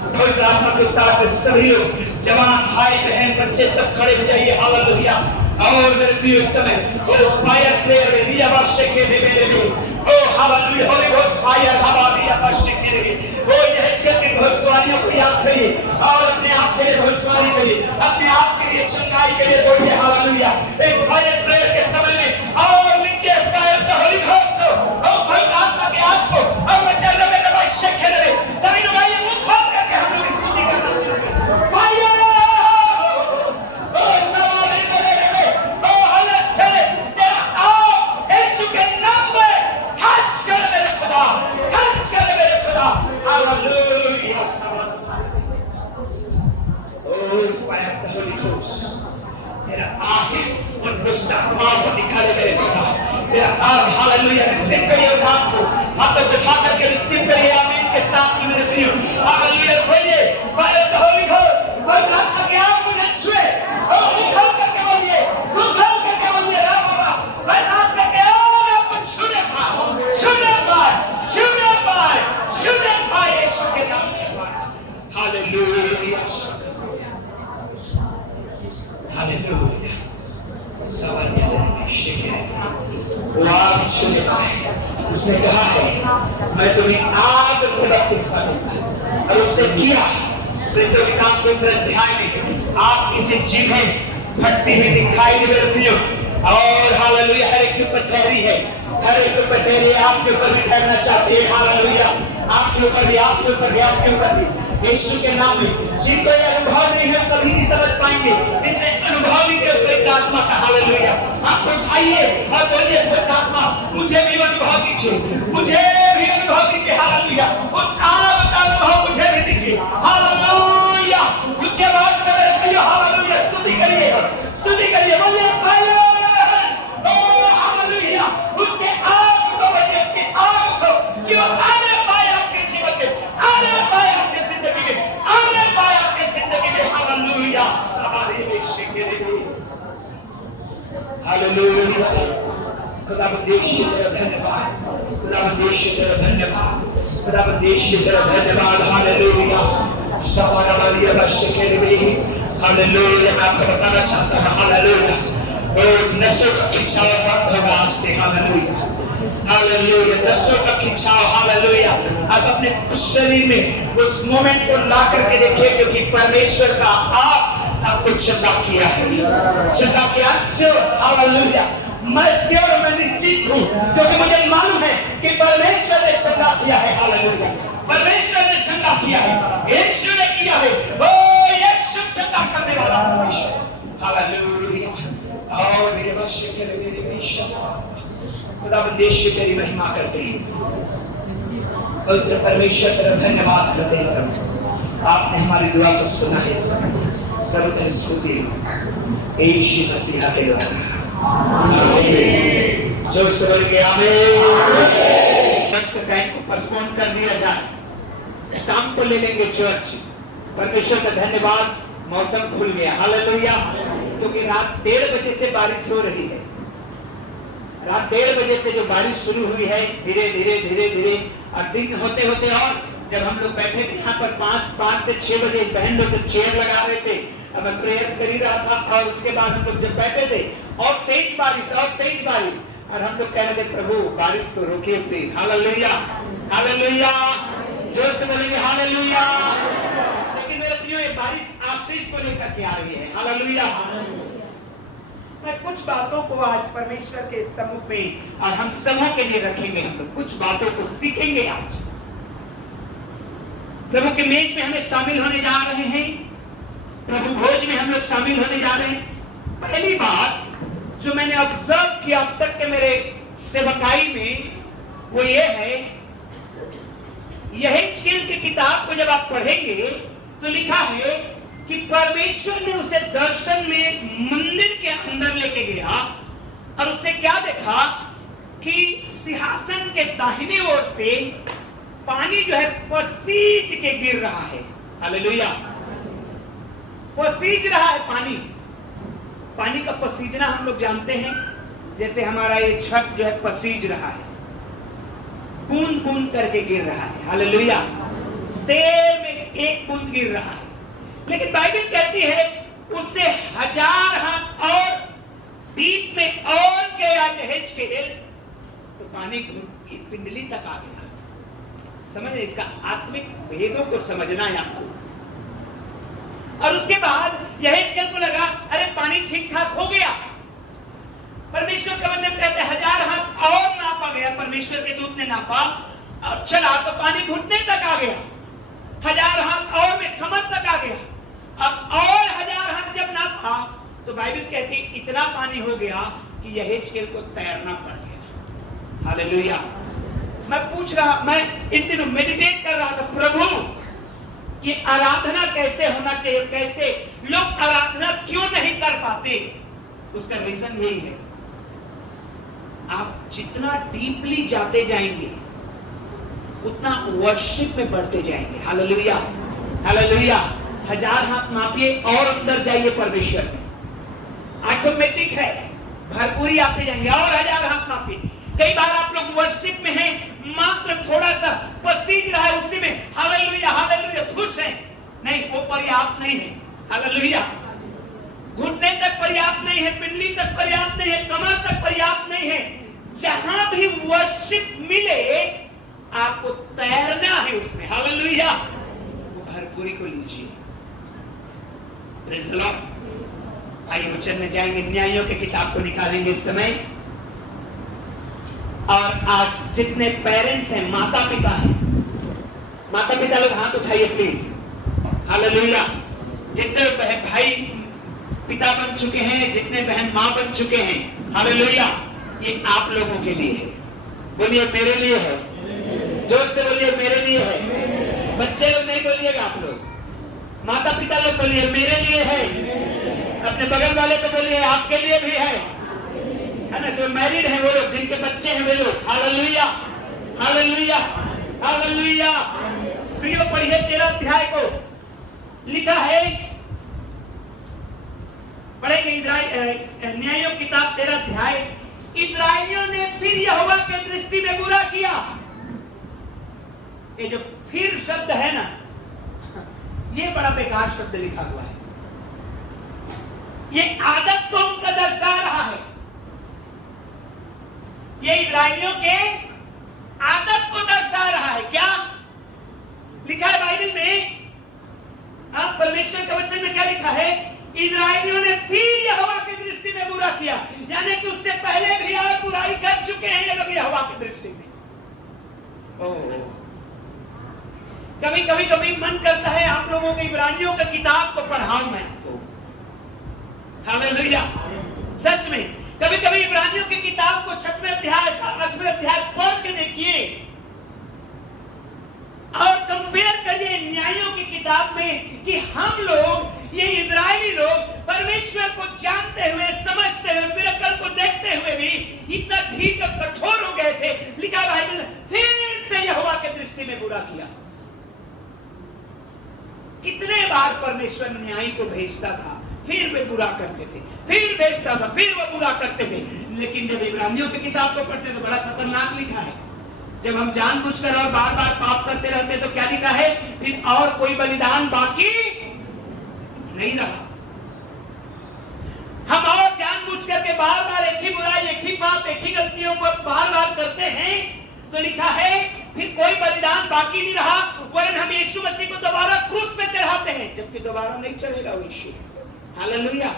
पवित्र आत्मा के साथ में सभी लोग, जवान भाई बहन बच्चे सब खड़े हो जाइए। हालेलुया। और मेरे प्रिय समय वो फायर प्रेयर में रिया वर्षे के मेरे लिए ओ हालेलुया होली घोस्ट फायर हवालिया वर्षे के लिए वो यह जगत की भविष्यवाणियों को याद करिए और अपने आप के लिए भविष्यवाणी करिए, अपने आप के लिए चंगाई के लिए बोलिए। हालेलुया। एक फायर प्रेयर के समय में और नीचे फायर द होली घोस्ट को और पवित्र आत्मा के आग को और बच्चे लोग मेरे वर्षे के लिए सभी लोग आइए मुंह खोल करके हम लोग स्तुति करना शुरू करें। फायर मेरा आग उन दुष्ट आत्माओं को निकाले मेरे खुदा। मेरा आग हालेलुया। रिसीव करिए उस आग को, हाथ उठा करके रिसीव करिए आमीन के साथ में मेरे प्रियो। हालेलुया। बोलिए फायर द होली घोस्ट। पवित्र आत्मा के आग मुझे छुए और मुंह खोल करके बोलिए, मुंह खोल करके बोलिए रा बाबा पवित्र आत्मा के आग आपको छूने पाए, छूने पाए, छूने पाए, छूने पाए यीशु के नाम में। हालेलुया। हालेलुया। वो आग छूने पाए। उसने कहा है मैं तुम्हें आग से बपतिस्मा दूंगा और उसने किया। प्रेरितों के काम के इस अध्याय में आपकी से जीभें फटती हुई दिखाई दे रही हो और हालेलुया हर एक के ऊपर ठहरी है, हर एक के ऊपर ठहरी है। आपके ऊपर भी ठहरना चाहते हैं। हालेलुया। आपके ऊपर भी, आपके ऊपर भी, आपके ऊपर भी यीशु के नाम में। जिनको ये अनुभव नहीं है कभी नहीं समझ पाएंगे इसने अनुभवी के पवित्र आत्मा का। हालेलुया। आप उठाइए और बोलिए पवित्र आत्मा मुझे भी अनुभव कीजिए, मुझे भी अनुभव कीजिए। हालेलुया। उस आग का अनुभव मुझे भी दीजिए। हालेलुया। मुझे बात में मेरे प्रिय हालेलुया स्तुति करिए, स्तुति करिए। बोलिए फायर ओ हालेलुया। उसके आग को बोलिए, उसके आग को कि वो आने पाए आपके जीवन में, आने पाए आपके जिंदगी में, आने पाए आपके जिंदगी में। हालेलुया। हमारे देश के लिए हालेलुया। खुदावंद तेरा धन्यवाद, खुदावंद तेरा धन्यवाद, खुदावंद तेरा धन्यवाद। हालेलुया। सवारालिया बशके में हालेलुया। मैं आपको बताना चाहता हूं हालेलुया और नशे का खिंचाव बंद होगा आज से। हालेलुया। हालेलुया। नशे का खिंचाव। हालेलुया। आप अपने शरीर में उस मोमेंट को ला करके देखिए क्योंकि परमेश्वर का आप आपको चंगा किया है, चंगा किया। हालेलुया। मैं श्योर, मैं निश्चित हूँ क्योंकि मुझे मालूम है कि परमेश्वर ने चंगा किया है। हालेलुया। परमेश्वर ने चंगा किया है, यीशु ने किया है। ओ यीशु चंगा करने वाला परमेश्वर। हालेलुया। और मेरे वर्षे के लिए मेरे ईश्वर खुदावंद यीशु तेरी महिमा करते हैं। पवित्र परमेश्वर तेरा धन्यवाद करते हैं प्रभु। आपने हमारी दुआ को सुना है। प्रभु तेरी स्तुति यीशु मसीह के द्वारा। जोर से बोल के आमीन। चर्च का टाइम को पोस्टपोन कर दिया जाए, शाम को ले लेंगे चर्च। परमेश्वर का धन्यवाद, मौसम खुल गया। हालेलुया। क्योंकि रात 1:30 बजे से बारिश हो रही है। रात 1:30 बजे से जो बारिश शुरू हुई है धीरे धीरे धीरे धीरे और दिन होते होते और जब हम लोग बैठे थे यहाँ पर 5 से 6 बजे बहन लोग तो चेयर लगा रहे थे, अब मैं प्रेयर कर ही रहा था और उसके बाद हम लोग जब बैठे थे और तेज बारिश और हम लोग कह रहे थे प्रभु बारिश को रोकिए प्लीज। हालेलुया। हालेलुया। जोर से बोलेंगे हालेलुया। लेकिन मेरे प्रियो ये बारिश आशीष को लेकर के आ रही है। हालेलुया। मैं कुछ बातों को आज परमेश्वर के सम्मुख में और हम समूह के लिए रखेंगे। हम लोग कुछ बातों को सीखेंगे आज। प्रभु के मेज में हमें शामिल होने जा रहे हैं, प्रभु भोज में हम लोग शामिल होने जा रहे हैं। पहली बात जो मैंने ऑब्जर्व किया अब तक के मेरे सेवकाई में वो ये है, यहेजकेल की किताब को जब आप पढ़ेंगे तो लिखा है कि परमेश्वर ने उसे दर्शन में मंदिर के अंदर लेके गया और उसने क्या देखा कि सिंहासन के दाहिने ओर से पानी जो है पसीज के गिर रहा है। हालेलुया। पसीज रहा है पानी। पानी का पसीजना हम लोग जानते हैं, जैसे हमारा ये छत जो है पसीज रहा है, बूंद बूंद करके गिर रहा है। हालेलुया, देर में एक बूंद गिर रहा है, लेकिन बाइबल कहती है उससे 1000 हाथ और डीप में और गया यहेजकेल, तो पानी पिंडली तक आ गया। समझ रहे, इसका आत्मिक भेदों को समझना है आपको। और उसके बाद यहेजकेल को लगा अरे पानी ठीक ठाक हो गया। परमेश्वर का वचन कहते हैं 1000 हाथ और नापा गया, परमेश्वर के दूत ने नापा और चला तो पानी घुटने तक आ गया। 1000 हाथ और में कमर तक आ गया। अब और 1000 हाथ जब नापा तो बाइबल कहती इतना पानी हो गया कि यहेजकेल को तैरना पड़ गया। हालेलुया। मैं इन दिनों मेडिटेट कर रहा था, प्रभु ये आराधना कैसे होना चाहिए, कैसे लोग आराधना क्यों नहीं कर पाते। उसका रीजन यही है, आप जितना डीपली जाते जाएंगे उतना वर्शिप में बढ़ते जाएंगे। Hallelujah, hallelujah. 1000 हाथ मापिए और अंदर जाइए परमेश्वर में, ऑटोमेटिक है, भरपूरी आते जाएंगे। और 1000 हाथ मापिए। कई बार आप लोग वर्शिप में हैं, मात्र थोड़ा सा पसीज रहा है उसी में हालेलुया हालेलुया खुश हैं, नहीं वो पर्याप्त नहीं है। हालेलुया, घुटने तक पर्याप्त नहीं है, पिंडली तक पर्याप्त नहीं है, कमर तक पर्याप्त नहीं है। जहां भी वर्शिप मिले आपको तैरना है उसमें। हालेलुया, वो भरपूरी को लीजिए। Praise the Lord. आइए वचन में जाएंगे, न्यायों की किताब को निकालेंगे इस समय। और आज जितने पेरेंट्स हैं, माता पिता हैं, माता पिता लोग हाथ उठाइए प्लीज। हालेलुया। जितने भाई पिता बन चुके हैं, जितने बहन मां बन चुके हैं, हालेलुया, ये आप लोगों के लिए है। बोलिए मेरे लिए है, जोर से बोलिए मेरे लिए है। बच्चे लोग नहीं बोलिएगा, आप लोग माता पिता लोग बोलिए मेरे लिए है। अपने बगल वाले को बोलिए आपके लिए भी है ना। जो मैरिड है वो लोग, जिनके बच्चे हैं वे लोग, हालेलुया हालेलुया हालेलुया। प्रियो पढ़िए 13 अध्याय को, लिखा है, पढ़ेंगे न्यायों की किताब 13 अध्याय। इस्राएलियों ने फिर यहोवा के दृष्टि में बुरा किया। ये जो फिर शब्द है ना, ये बड़ा बेकार शब्द लिखा हुआ है। ये आदत को उनका दर्शा रहा है। ये इस्राएलियों के आदत को दर्शा रहा है। क्या लिखा है बाइबल में? आप परमेश्वर के वचन में क्या लिखा है? इस्राएलियों ने फिर यहोवा की दृष्टि में बुरा किया, यानी कि उससे पहले भी और बुराई कर चुके हैं ये लोग यहोवा की दृष्टि में। कभी कभी कभी मन करता है आप लोगों की इब्रानियों की किताब को पढ़ाऊं मैं आपको। हालेलुया। सच में कभी कभी इब्रानियों की किताब को 6वें अध्याय 8वें अध्याय पढ़ के देखिए और कंपेयर करिए न्यायों की किताब में कि हम लोग, ये इजरायली लोग परमेश्वर को जानते हुए, समझते हुए, मिरेकल को देखते हुए भी इतना ढीठ और कठोर हो गए थे। लिखा बाइबल में फिर से यहोवा के दृष्टि में बुरा किया। कितने बार परमेश्वर न्यायी को भेजता था, फिर वे बुरा करते थे, फिर भेजता था, फिर वो बुरा करते थे। लेकिन जब इब्रानियों की किताब को पढ़ते तो बड़ा खतरनाक लिखा है। जब हम जानबूझकर और बार बार पाप करते रहते तो क्या लिखा है? फिर और कोई बलिदान बाकी नहीं रहा। हम और जानबूझ करके बार बार एक ही बुराई, एक ही पाप, एक ही गलतियों को बार बार करते हैं तो लिखा है फिर कोई बलिदान बाकी नहीं रहा, वरन हम यीशु मसीह को दोबारा क्रूस पे चढ़ाते हैं, जबकि दोबारा नहीं चढ़ेगा वो यीशु। हालेलुया।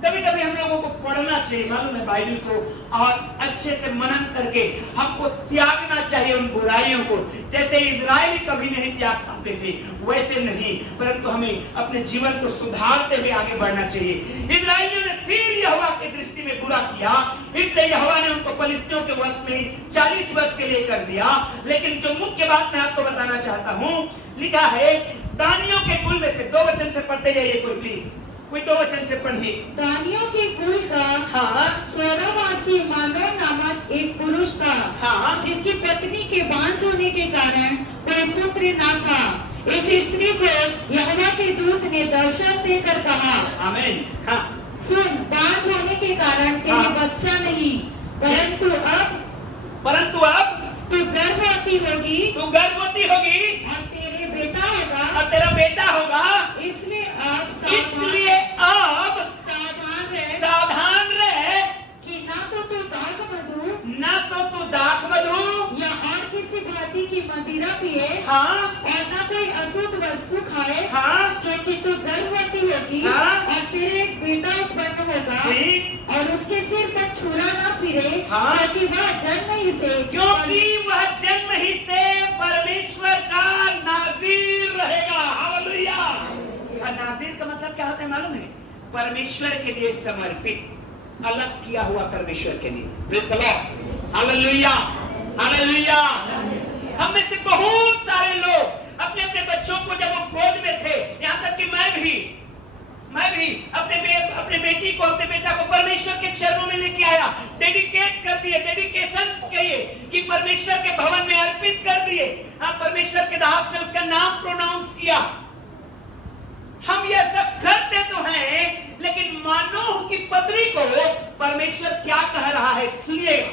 कभी कभी हम लोगों को पढ़ना चाहिए, मालूम है, बाइबल को, और अच्छे से मनन करके हमको त्यागना चाहिए उन बुराइयों को। जैसे इजरायली कभी नहीं त्याग पाते थे वैसे नहीं, परंतु हमें अपने जीवन को सुधारते हुए आगे बढ़ना चाहिए। इजरायलियों ने फिर यहोवा की दृष्टि में बुरा किया, इसलिए यहोवा ने उनको फलिस्तियों के वश में 40 वर्ष के लिए कर दिया। लेकिन जो मुख्य बात मैं आपको बताना चाहता हूँ, लिखा है दानियों के कुल में से, 2 वचन से पढ़ते जाइए कोई प्लीज, कोई 2 वचन से पढ़िए। दानियों के कुल का स्वरावासी मानव नामक एक पुरुष था, जिसकी पत्नी के बांझ होने के कारण कोई पुत्र न था। इस स्त्री को यहोवा के दूत ने दर्शन देकर कहा, आमीन, सुन, कारण तेरे हाँ। बच्चा नहीं, परंतु अब तू गर्भवती होगी तू गर्भवती होगी और तेरे बेटा होगा, और तेरा बेटा होगा। इसलिए अब सावधान रहे कि ना तो तू दाख मधु ना तो तू दाख मधु या और किसी भांति की मदिरा पिए हाँ और ना कोई अशुद्ध वस्तु खाए, हाँ क्योंकि तू गर्भवती होगी हाँ। और तेरे एक बेटा उत्पन्न होगा ठीक। और उसके सिर पर छुरा ना फिरे, हाँ। क्योंकि वह जन्म ही से परमेश्वर का नाज़ीर रहेगा। हालेलुया। और नाज़ीर का मतलब क्या होता है मालूम है? परमेश्वर के लिए समर्पित, अलग किया हुआ परमेश्वर के लिए। Praise the lord. Hallelujah hallelujah. हम में से बहुत सारे लोग अपने अपने बच्चों को जब वो गोद में थे, यहाँ तक कि मैं भी अपने बेटी को अपने बेटा को परमेश्वर के चरणों में लेके आया, डेडिकेट कर दिए, डेडिकेशन किए कि परमेश्वर के भवन में अर्पित कर दिए। हाँ, परमेश्वर के दास ने उसका नाम प्रोनाउंस किया। हम ये सब करते तो हैं, लेकिन मानोह की पत्री को परमेश्वर क्या कह रहा है सुनिएगा।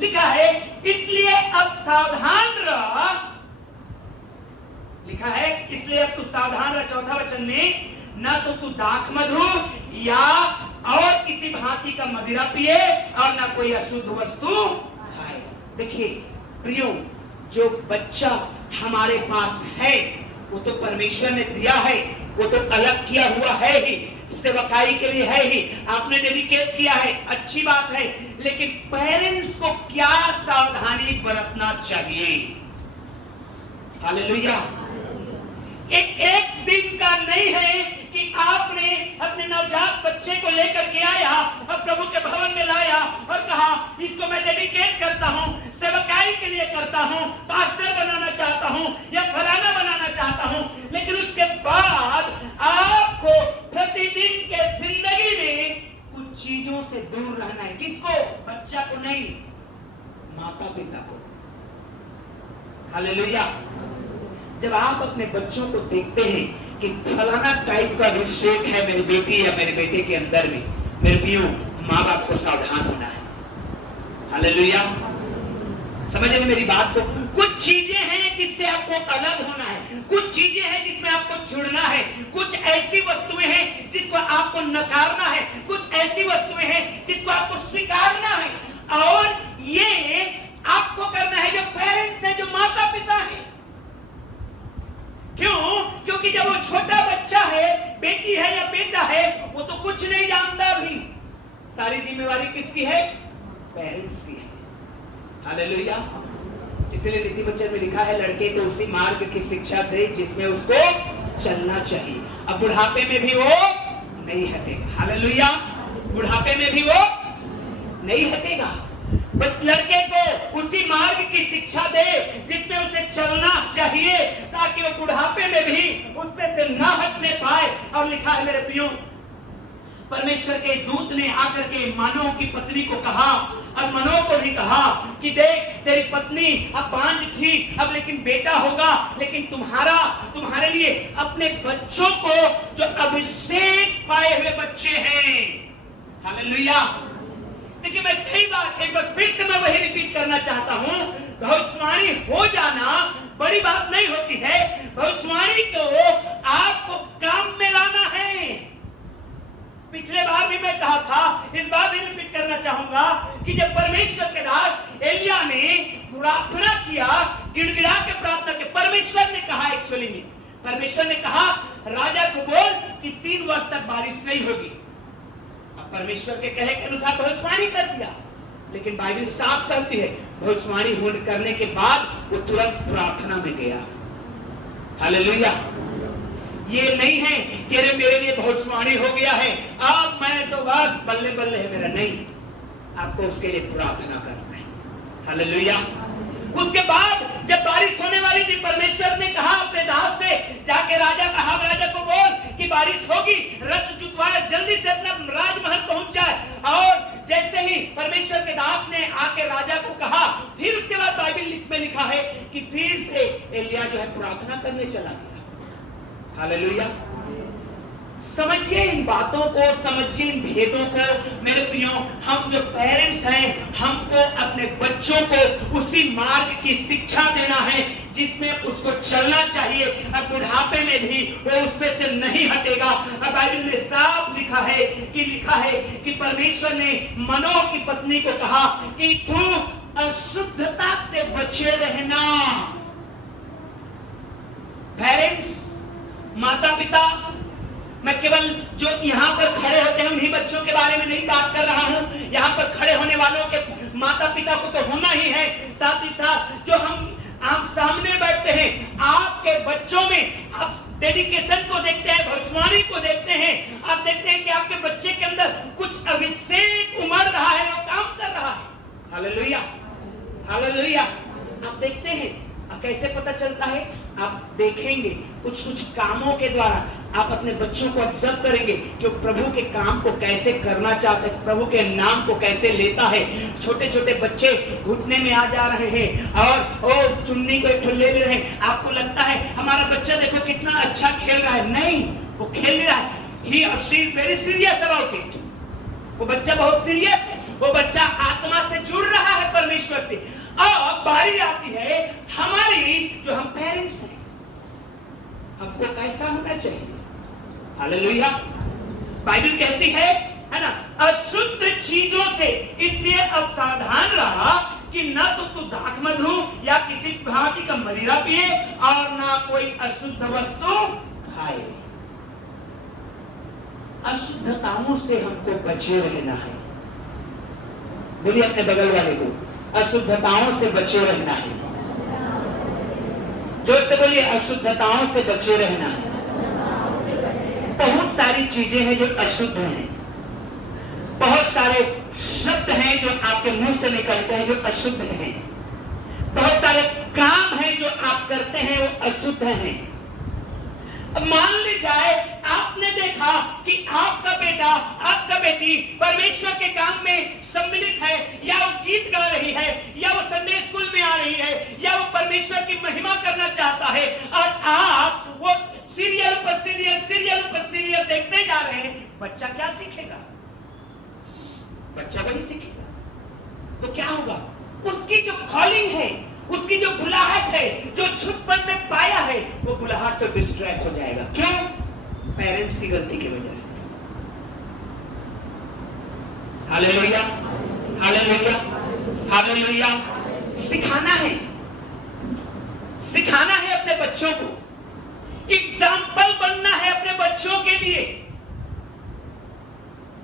लिखा है इसलिए अब सावधान रह, लिखा है इसलिए अब तू सावधान रह। चौथा वचन में, ना तो तू दाख मधु या और किसी भांति का मदिरा पिए और ना कोई अशुद्ध वस्तु खाए। देखिए प्रियो, जो बच्चा हमारे पास है वो तो परमेश्वर ने दिया है, वो तो अलग किया हुआ है ही, सेवकाई के लिए है ही, आपने डेडिकेट किया है, अच्छी बात है। लेकिन पेरेंट्स को क्या सावधानी बरतना चाहिए? हालेलुया। एक दिन का नहीं है कि आपने अपने नवजात बच्चे को लेकर के आया और प्रभु के भवन में लाया और कहा इसको मैं डेडिकेट करता हूं, सेवकाई के लिए करता हूं, पास्टर बनाना चाहता हूं या फलाना बनाना चाहता हूं। लेकिन उसके बाद आपको प्रतिदिन के जिंदगी में कुछ चीजों से दूर रहना है। किसको? बच्चा को नहीं, माता पिता को। हालेलुया। जब आप अपने बच्चों को देखते हैं कि फलाना टाइप का अभिषेक है मेरी बेटी या मेरे बेटे के अंदर में, मेरे पियो, माँ बाप को सावधान होना है। हालेलुया। समझ रहे मेरी बात को? कुछ चीजें हैं जिससे आपको अलग होना है, कुछ चीजें हैं जिसमें आपको जुड़ना है, कुछ ऐसी वस्तुएं हैं जिसको आपको नकारना है, कुछ ऐसी वस्तुएं हैं जिसको आपको स्वीकारना है। और ये आपको करना है जो पेरेंट्स है, जो माता पिता है। क्यों? क्योंकि जब वो छोटा बच्चा है, बेटी है या बेटा है, वो तो कुछ नहीं जानता भी। सारी जिम्मेवारी किसकी है? पेरेंट्स की है। हालेलुया। इसलिए नीति वचन में लिखा है लड़के को उसी मार्ग की शिक्षा दे जिसमें उसको चलना चाहिए। अब बुढ़ापे में भी वो नहीं हटेगा। हालेलुया। बुढ़ापे में भी वो नहीं हटेगा। लड़के को उसी मार्ग की शिक्षा दे जिसमें उसे चलना चाहिए, ताकि वो बुढ़ापे में भी उसमें से ना हटने पाए। और लिखा है मेरे प्रियो, परमेश्वर के दूत ने आकर के मानोह की पत्नी को कहा और मनोह को भी कहा कि देख, तेरी पत्नी अब बांझ थी, अब लेकिन बेटा होगा, लेकिन तुम्हारे लिए अपने बच्चों को जो अभिषेक पाए हुए बच्चे हैं। हालेलुया। देखिए मैं कई बार एक बार फिर से मैं वही रिपीट करना चाहता हूं, भविष्यवाणी हो जाना बड़ी बात नहीं होती है। भविष्यवाणी को आपको काम में लाना है। पिछले बार भी मैं कहा था, इस बार भी रिपीट करना चाहूंगा कि जब परमेश्वर के दास एलिया ने प्रार्थना किया, गिड़गिड़ा के प्रार्थना की, परमेश्वर ने कहा, एक्चुअली में परमेश्वर ने कहा राजा को बोल कि 3 वर्ष तक बारिश नहीं होगी। परमेश्वर के कहे के अनुसार भविष्यवाणी कर दिया, लेकिन बाइबल साफ कहती है भविष्यवाणी होने करने के बाद वो तुरंत प्रार्थना में गया। हालेलुया। ये नहीं है कि अरे मेरे लिए भविष्यवाणी हो गया है, अब मैं तो बस बल्ले बल्ले है मेरा, नहीं, आपको उसके लिए प्रार्थना करना है। हालेलुया। उसके बाद जब बारिश होने वाली थी, परमेश्वर ने कहा अपने दास से, जाके राजा को बोल कि बारिश होगी, रथ जुतवाया, जल्दी से अपना राजमहल पहुंच जाए। और जैसे ही परमेश्वर के दास ने आके राजा को कहा, फिर उसके बाद बाइबल में लिखा है कि फिर से एलिया जो है प्रार्थना करने चला गया। हालेलुया। समझिए इन बातों को, समझिए इन भेदों को। मेरे प्रियो, हम जो पेरेंट्स हैं, हमको अपने बच्चों को उसी मार्ग की शिक्षा देना है जिसमें उसको चलना चाहिए। अब बुढ़ापे में भी वो उसमें से नहीं हटेगा। अब बाइबल में साफ लिखा है कि परमेश्वर ने मनोह की पत्नी को कहा कि तू अशुद्धता से बचे रहना। पेरेंट्स, माता पिता, मैं केवल जो यहाँ पर खड़े होते हैं उन्हीं बच्चों के बारे में नहीं बात कर रहा हूँ। यहाँ पर खड़े होने वालों के माता पिता को तो होना ही है, साथ ही साथ जो हम सामने बैठते हैं, आपके बच्चों में आप डेडिकेशन को देखते हैं, भविष्यवाणी को देखते हैं। आप देखते हैं कि आपके बच्चे के अंदर कुछ अभिषेक उमड़ रहा है, वो काम कर रहा है। Hallelujah, hallelujah. आप देखते हैं, कैसे पता चलता है? आप देखेंगे कुछ कामों के द्वारा आप अपने बच्चों को ऑब्जर्व करेंगे कि वो प्रभु के काम को कैसे करना चाहते हैं, प्रभु के नाम को कैसे लेता है। छोटे छोटे बच्चे घुटने में आ जा रहे हैं और चुन्नी को एक ले रहे हैं। आपको लगता है हमारा बच्चा देखो कितना अच्छा खेल रहा है। नहीं, वो खेल रहा है, he or she is very serious about it। वो बच्चा बहुत सीरियस है, वो बच्चा आत्मा से जुड़ रहा है परमेश्वर से। अब बारी आती है हमारी, जो हम पेरेंट्स हैं, हमको कैसा होना चाहिए? हालेलुया। बाइबल कहती है ना, अशुद्ध चीजों से इसलिए अब सावधान रहा कि ना तो तू दाख मधु या किसी भांति का मदिरा पिए और ना कोई अशुद्ध वस्तु खाए। अशुद्धताओं से हमको बचे रहना है। बोलिए अपने बगल वाले को, अशुद्धताओं से बचे रहना है। जोर से बोलिए, अशुद्धताओं से बचे रहना है। बहुत सारी चीजें हैं जो अशुद्ध हैं, बहुत सारे शब्द हैं जो आपके मुंह से निकलते हैं जो अशुद्ध हैं, बहुत सारे काम हैं जो आप करते हैं वो अशुद्ध हैं। अब मान ली जाए आपने देखा कि आपका बेटा, आपका बेटी परमेश्वर के काम में सम्मिलित है, या वो गीत गा रही है, या वो संडे स्कूल में आ रही है, या वो परमेश्वर की महिमा करना चाहता है, और आप वो सीरियल पर सीरियल देखते जा रहे हैं। बच्चा क्या सीखेगा? बच्चा वही सीखेगा। तो क्या होगा? उसकी जो कॉलिंग है, उसकी जो बुलाहट है, जो छुपन में पाया है, वो बुलाहट से डिस्ट्रैक्ट हो जाएगा। क्यों? पेरेंट्स की गलती की वजह से। Hallelujah, hallelujah, hallelujah. सिखाना है अपने बच्चों को, एग्जाम्पल बनना है अपने बच्चों के लिए।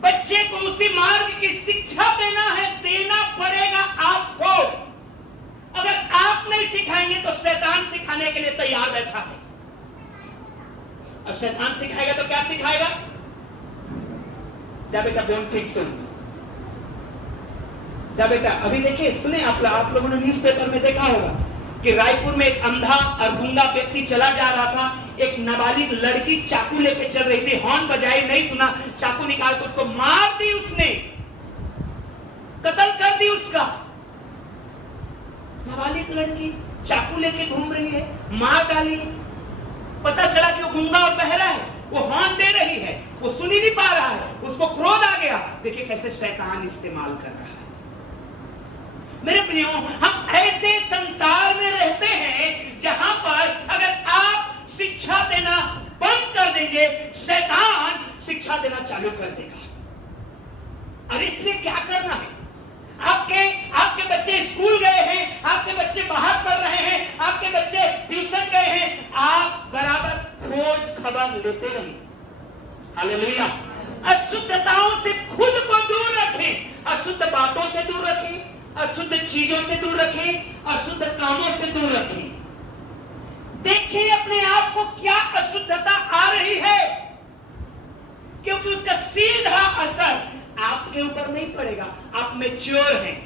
बच्चे को उसी मार्ग की शिक्षा देना पड़ेगा आपको। अगर आप नहीं सिखाएंगे तो शैतान सिखाने के लिए तैयार बैठा है, और शैतान सिखाएगा तो क्या सिखाएगा? जा बेटा डोंट थिंक सो, जा बेटा। अभी देखिए, सुने आप लोगों ने न्यूज़पेपर में देखा होगा कि रायपुर में एक अंधा और गूंगा व्यक्ति चला जा रहा था, एक नाबालिग लड़की चाकू लेके चल रही थी, हॉर्न बजाई, नहीं सुना, चाकू निकाल कर उसको मार दी, उसने कत्ल कर दी उसका। नाबालिग लड़की चाकू लेके घूम रही है, मार डाली। पता चला कि वो गूंगा और बहरा है, वो हॉर्न दे रही है, वो सुन ही नहीं पा रहा है, उसको क्रोध आ गया। देखिए कैसे शैतान इस्तेमाल कर रहा है। मेरे प्रियो, हम ऐसे संसार में रहते हैं जहां पर अगर आप शिक्षा देना बंद कर देंगे, शैतान शिक्षा देना चालू कर देगा। और इसलिए क्या करना है? आपके बच्चे स्कूल गए हैं, आपके बच्चे बाहर पढ़ रहे हैं, आपके बच्चे ट्यूशन गए हैं, आप बराबर खोज खबर लेते रहिए। हालेलुया। अशुद्धताओं से खुद को दूर रखें, अशुद्ध बातों से दूर रखें, अशुद्ध चीजों से दूर रखें, अशुद्ध कामों से दूर रखें। देखिए अपने आप को क्या अशुद्धता आ रही है, क्योंकि उसका सीधा असर आपके ऊपर नहीं पड़ेगा। आप मैच्योर हैं,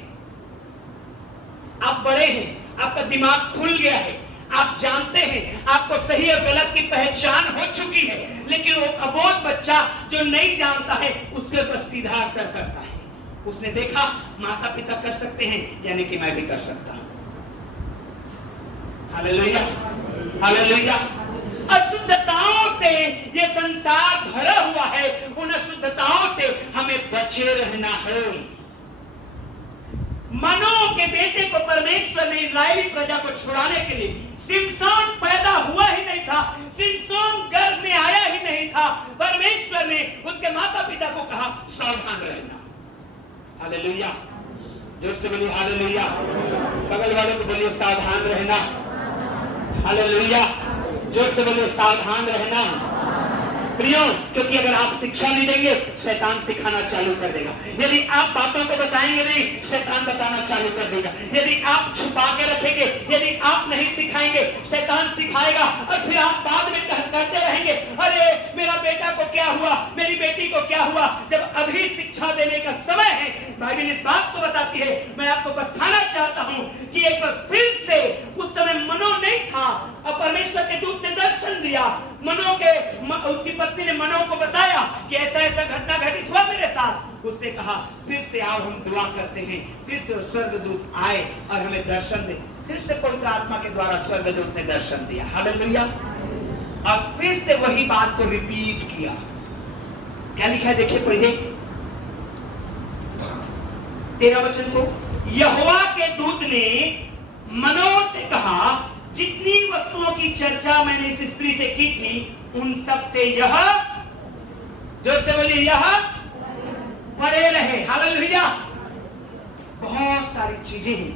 आप बड़े हैं, आपका दिमाग खुल गया है, आप जानते हैं, आपको सही और गलत की पहचान हो चुकी है। लेकिन वो अबोध बच्चा जो नहीं जानता है, उसके ऊपर सीधा असर करता है। उसने देखा माता पिता कर सकते हैं, यानी कि मैं भी कर सकता हूं। Hallelujah, hallelujah. अशुद्धताओं से ये संसार भरा हुआ है, उन अशुद्धताओं से हमें बचे रहना है। मनोह के बेटे को परमेश्वर ने इस्राएली प्रजा को छुड़ाने के लिए, सिमसोन पैदा हुआ ही नहीं था, सिमसोन गर्भ में आया ही नहीं था, परमेश्वर ने उसके माता पिता को कहा सावधान रहना। हालेलुया, जोर से बोलिए हालेलुया। बगल वाले को बोलिए सावधान रहना। हालेलुया, जोर से बोलिए सावधान रहना। प्रियो, क्योंकि अगर आप शिक्षा नहीं देंगे शैतान सिखाना चालू कर देगा। यदि आप बातों को बताएंगे नहीं, शैतान बताना चालू कर देगा। यदि आप छुपा के रखेंगे, यदि आप नहीं सिखाएंगे, शैतान सिखाएगा और फिर आप बाद में कहते रहेंगे अरे मेरा बेटा को क्या हुआ, मेरी बेटी को क्या हुआ, जब अभी शिक्षा देने का समय है। बाइबल इस बात को बताती है। मैं आपको बताना चाहता हूं कि एक बार फिर से, उस समय मनोह नहीं था और परमेश्वर के दूत ने दर्शन दिया। मनोह के उसकी पत्नी ने मनोह को बताया कि ऐसा ऐसा घटना घटित हुआ मेरे साथ। उसने कहा फिर से आओ हम दुआ करते हैं। फिर से स्वर्गदूत आए और हमें दर्शन दे। फिर से पवित्र आत्मा के द्वारा स्वर्गदूत ने दर्शन दिया। हालेलुया। अब फिर से वही बात को रिपीट किया। क्या लिखा है देखिए, पढ़िए 13 वचन को। यहोवा के दूत ने मनोह से कहा जितनी वस्तुओं की चर्चा मैंने इस स्त्री से की थी उन सब से यह, जो से बोलिए यह परे रहे। हालेलुया। बहुत सारी चीजें हैं,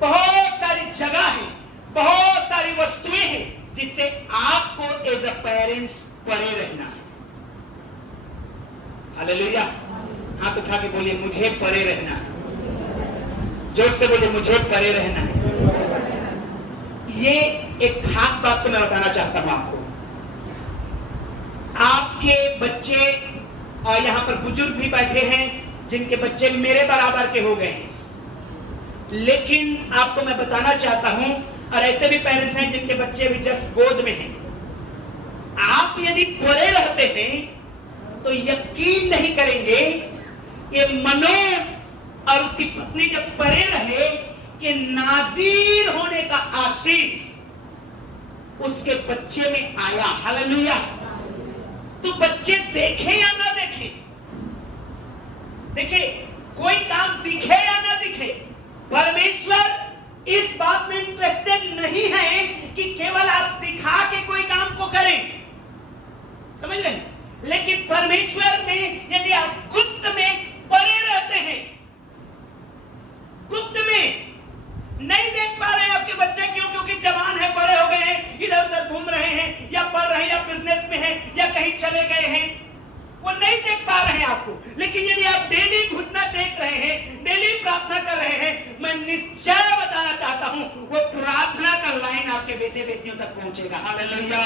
बहुत सारी जगह है, बहुत सारी वस्तुएं हैं जिससे आपको एज अ पेरेंट्स परे रहना है। हालेलुया। हाथ उठा के बोलिए मुझे परे रहना है। जोर से बोलिए मुझे परे रहना है। ये एक खास बात तो मैं बताना चाहता हूं आपको। आपके बच्चे, और यहां पर बुजुर्ग भी बैठे हैं जिनके बच्चे मेरे बराबर के हो गए हैं, लेकिन आपको मैं बताना चाहता हूं, और ऐसे भी पेरेंट्स हैं जिनके बच्चे अभी जस्ट गोद में हैं। आप यदि परे रहते हैं तो यकीन नहीं करेंगे, ये मनोह और उसकी पत्नी जब परे रहे, ये नाज़ीर होने का आशीष उसके बच्चे में आया। हालेलुया। तो बच्चे देखे या ना देखे, देखिए कोई काम दिखे या ना दिखे, परमेश्वर इस बात में इंटरेस्टेड नहीं है कि केवल आप दिखा के कोई काम को करें, समझ रहे हैं? लेकिन परमेश्वर ने यदि आप गुप्त में परे रहते हैं, गुप्त में नहीं देख पा रहे हैं आपके बच्चे, क्यों? क्योंकि जवान है, बड़े हो गए हैं, इधर उधर घूम रहे हैं, या पढ़ रहे हैं, या बिजनेस में हैं, या कहीं चले गए हैं, वो नहीं देख पा रहे हैं आपको। लेकिन यदि आप डेली घुटना देख रहे हैं, डेली प्रार्थना कर रहे हैं, मैं निश्चय बताना चाहता हूं वो प्रार्थना का लाइन आपके बेटे बेटियों तक पहुंचेगा। Hallelujah,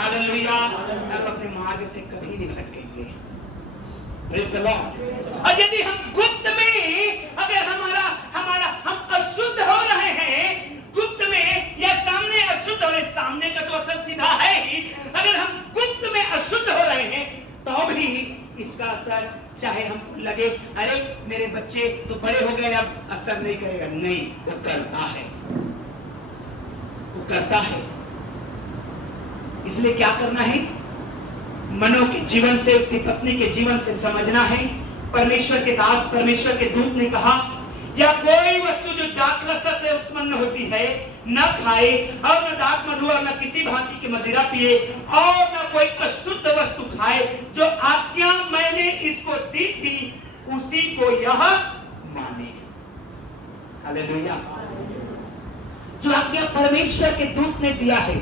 hallelujah. आप अपने मार्ग से कभी नहीं भटकेंगे। Praise the Lord. और यदि हम गुप्त में, अगर हमारा हम अशुद्ध हो रहे हैं गुप्त में, या सामने अशुद्ध हो रहे, सामने का तो असर सीधा है ही, अगर हम गुप्त में अशुद्ध हो रहे हैं तो भी इसका असर, चाहे हमको लगे अरे मेरे बच्चे तो बड़े हो गए अब असर नहीं करेगा, नहीं, वो करता है, वो करता है। इसलिए क्या करना है? मनोह के जीवन से, उसकी पत्नी के जीवन से समझना है। परमेश्वर के दास, परमेश्वर के दूत ने कहा या कोई वस्तु जो दाखलता से उत्पन्न होती है न खाए, और न दाख मधु, और न किसी भांति की मदिरा पिए, और न कोई अशुद्ध वस्तु खाए। जो आज्ञा मैंने इसको दी थी उसी को यह माने। हालेलुया। जो आज्ञा परमेश्वर के दूत ने दिया है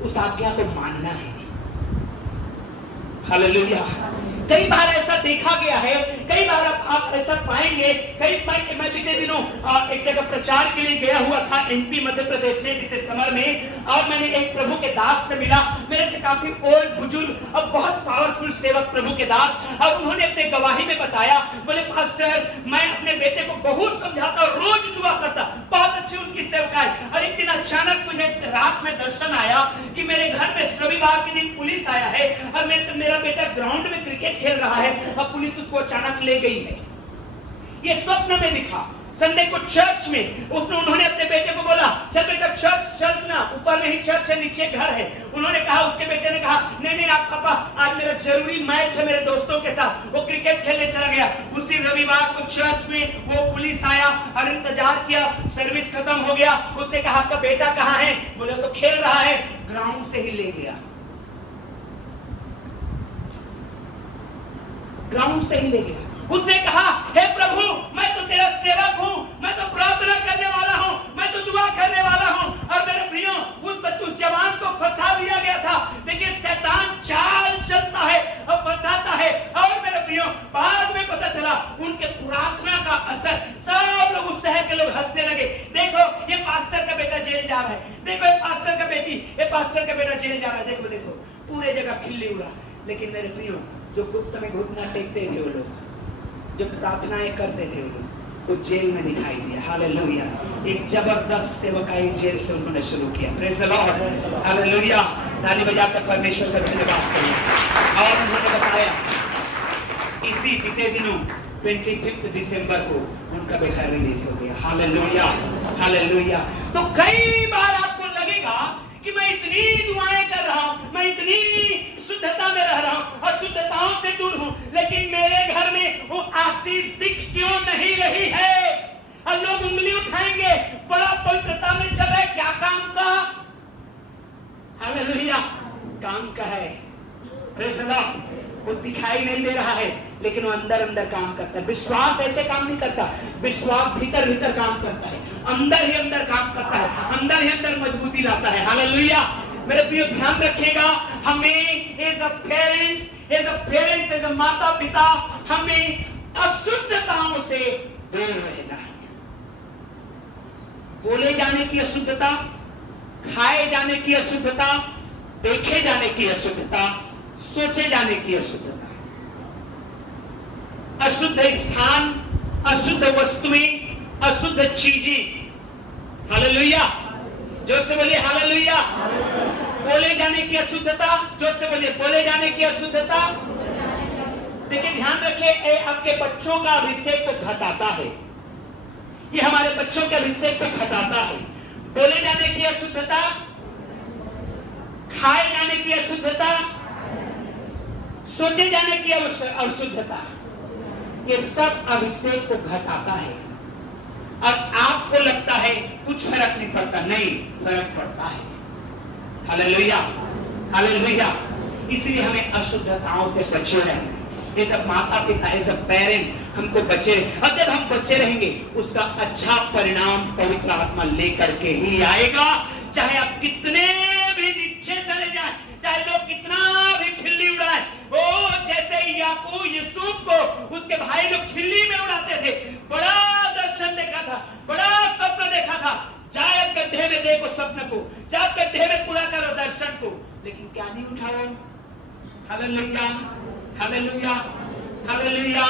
उस आज्ञा को मानना है। हालेलुया। कई बार ऐसा देखा गया है, कई बार आप ऐसा पाएंगे। मैं पिछले दिनों एक जगह प्रचार के लिए गया हुआ था एमपी मध्य प्रदेश में बीते समर में, और मैंने एक प्रभु के दास से मिला, मेरे से काफी ओल्ड बुजुर्ग और बहुत पावरफुल सेवक प्रभु के दास। और उन्होंने अपने गवाही में बताया, बोले पास्टर मैं अपने बेटे को बहुत समझाता, रोज दुआ करता, बहुत अच्छी उनकी सेवकाई। और एक दिन अचानक मुझे रात में दर्शन आया कि मेरे घर में रविवार के दिन पुलिस आया है और मेरा बेटा ग्राउंड में क्रिकेट खेल रहा है और पुलिस उसको अचानक ले गई है। ये स्वप्न में दिखा। संडे को चर्च में उन्होंने अपने बेटे को बोला, चल बेटा चर्च ना, ऊपर में ही चर्च है, नीचे घर है। उन्होंने कहा, उसके बेटे ने कहा, नहीं आप पापा, आज मेरा जरूरी मैच है मेरे दोस्तों के साथ। वो क्रिकेट खेलने चला गया। उसी रविवार को चर्च में वो पुलिस आया और इंतजार किया, सर्विस खत्म हो गया। उसने कहा, आपका बेटा कहाँ है? बोले तो खेल रहा है। ग्राउंड से ही ले गया, ग्राउंड से ही ले गया। उसने कहा, हे प्रभु, मैं तो तेरा सेवक हूँ, मैं तो प्रार्थना करने वाला हूँ, मैं तो दुआ करने वाला हूँ। और मेरे प्रियो, उस जवान को फंसा दिया गया था। देखिए, शैतान चाल चलता है और फंसाता है। और मेरे प्रियो, बाद में पता चला उनके प्रार्थना का असर, सब लोग, उस शहर के लोग हंसने लगे। देखो, ये पास्टर का बेटा जेल जा रहा है, देखो ये पास्टर का बेटी, ये पास्टर का बेटा जेल जा रहा है, देखो देखो, पूरे जगह खिल्ली उड़ा। लेकिन मेरे प्रियो, जो गुप्त में घुटना टेकते थे वो लोग, जो प्रार्थनाएं करते थे वो लोग, वो जेल में दिखाई दिया। हालेलुया। एक जबरदस्त सेवकाई जेल से उन्होंने शुरू किया। Praise the lord. हालेलुया। ताली बजाकर परमेश्वर का धन्यवाद करिए। और उन्होंने बताया, इसी बीते दिनों 25 दिसंबर को उनका बेटा रिलीज हो गया। Hallelujah, hallelujah. तो कई बार आपको लगेगा कि मैं इतनी दुआएं कर रहा हूं, मैं इतनी शुद्धता में रह रहा हूं और शुद्धताओं से दूर हूं, लेकिन मेरे घर में वो आशीष दिख क्यों नहीं रही है? और लोग उंगली उठाएंगे, बड़ा पवित्रता में चल रहा है, क्या काम का? हालेलुया, काम का है। Praise the Lord. वो दिखाई नहीं दे रहा है, लेकिन वो अंदर अंदर काम करता है। विश्वास ऐसे काम नहीं करता, विश्वास भीतर भीतर काम करता है, अंदर ही अंदर काम करता है, अंदर ही अंदर मजबूती लाता है। हालेलुया। मेरे प्रिय, ध्यान रखिएगा, हमें as a parents, as a माता पिता, हमें अशुद्धताओं से दूर रहना है। बोले जाने की अशुद्धता, खाए जाने की अशुद्धता, देखे जाने की अशुद्धता, सोचे जाने की अशुद्धता, अशुद्ध स्थान, अशुद्ध वस्तुएं, अशुद्ध चीजें। हालेलुया। जोर से बोलिए हालेलुया। बोले जाने की अशुद्धता, जोर से बोलिए बोले जाने की अशुद्धता। देखिए, ध्यान रखिए, ये आपके बच्चों का अभिषेक को घटाता है, ये हमारे बच्चों के अभिषेक को घटाता है। बोले जाने की अशुद्धता, खाए जाने की अशुद्धता, सोचे जाने की अशुद्धता, ये सब अभिषेक को घटाता है। और आपको लगता है कुछ फर्क नहीं पड़ता, नहीं, फर्क पड़ता है। Hallelujah, hallelujah. इसलिए हमें अशुद्धताओं से बचे रहना है। ये सब माता पिता, ये सब पेरेंट्स हमको बचे, और जब हम बचे रहेंगे उसका अच्छा परिणाम पवित्र आत्मा लेकर के ही आएगा। चाहे आप कितने भी नीचे चले जाए, चाहे लोग कितना भी खिल्ली उड़ाए। ओ, जैसे याकूब यूसुफ को उसके भाई लोग खिल्ली में उड़ाते थे, बड़ा दर्शन देखा था, बड़ा स्वप्न देखा था, जाए गड्ढे में देखो स्वप्न को, जा गड्ढे में पूरा करो दर्शन को, लेकिन क्या नहीं उठाओ। Hallelujah, hallelujah, hallelujah.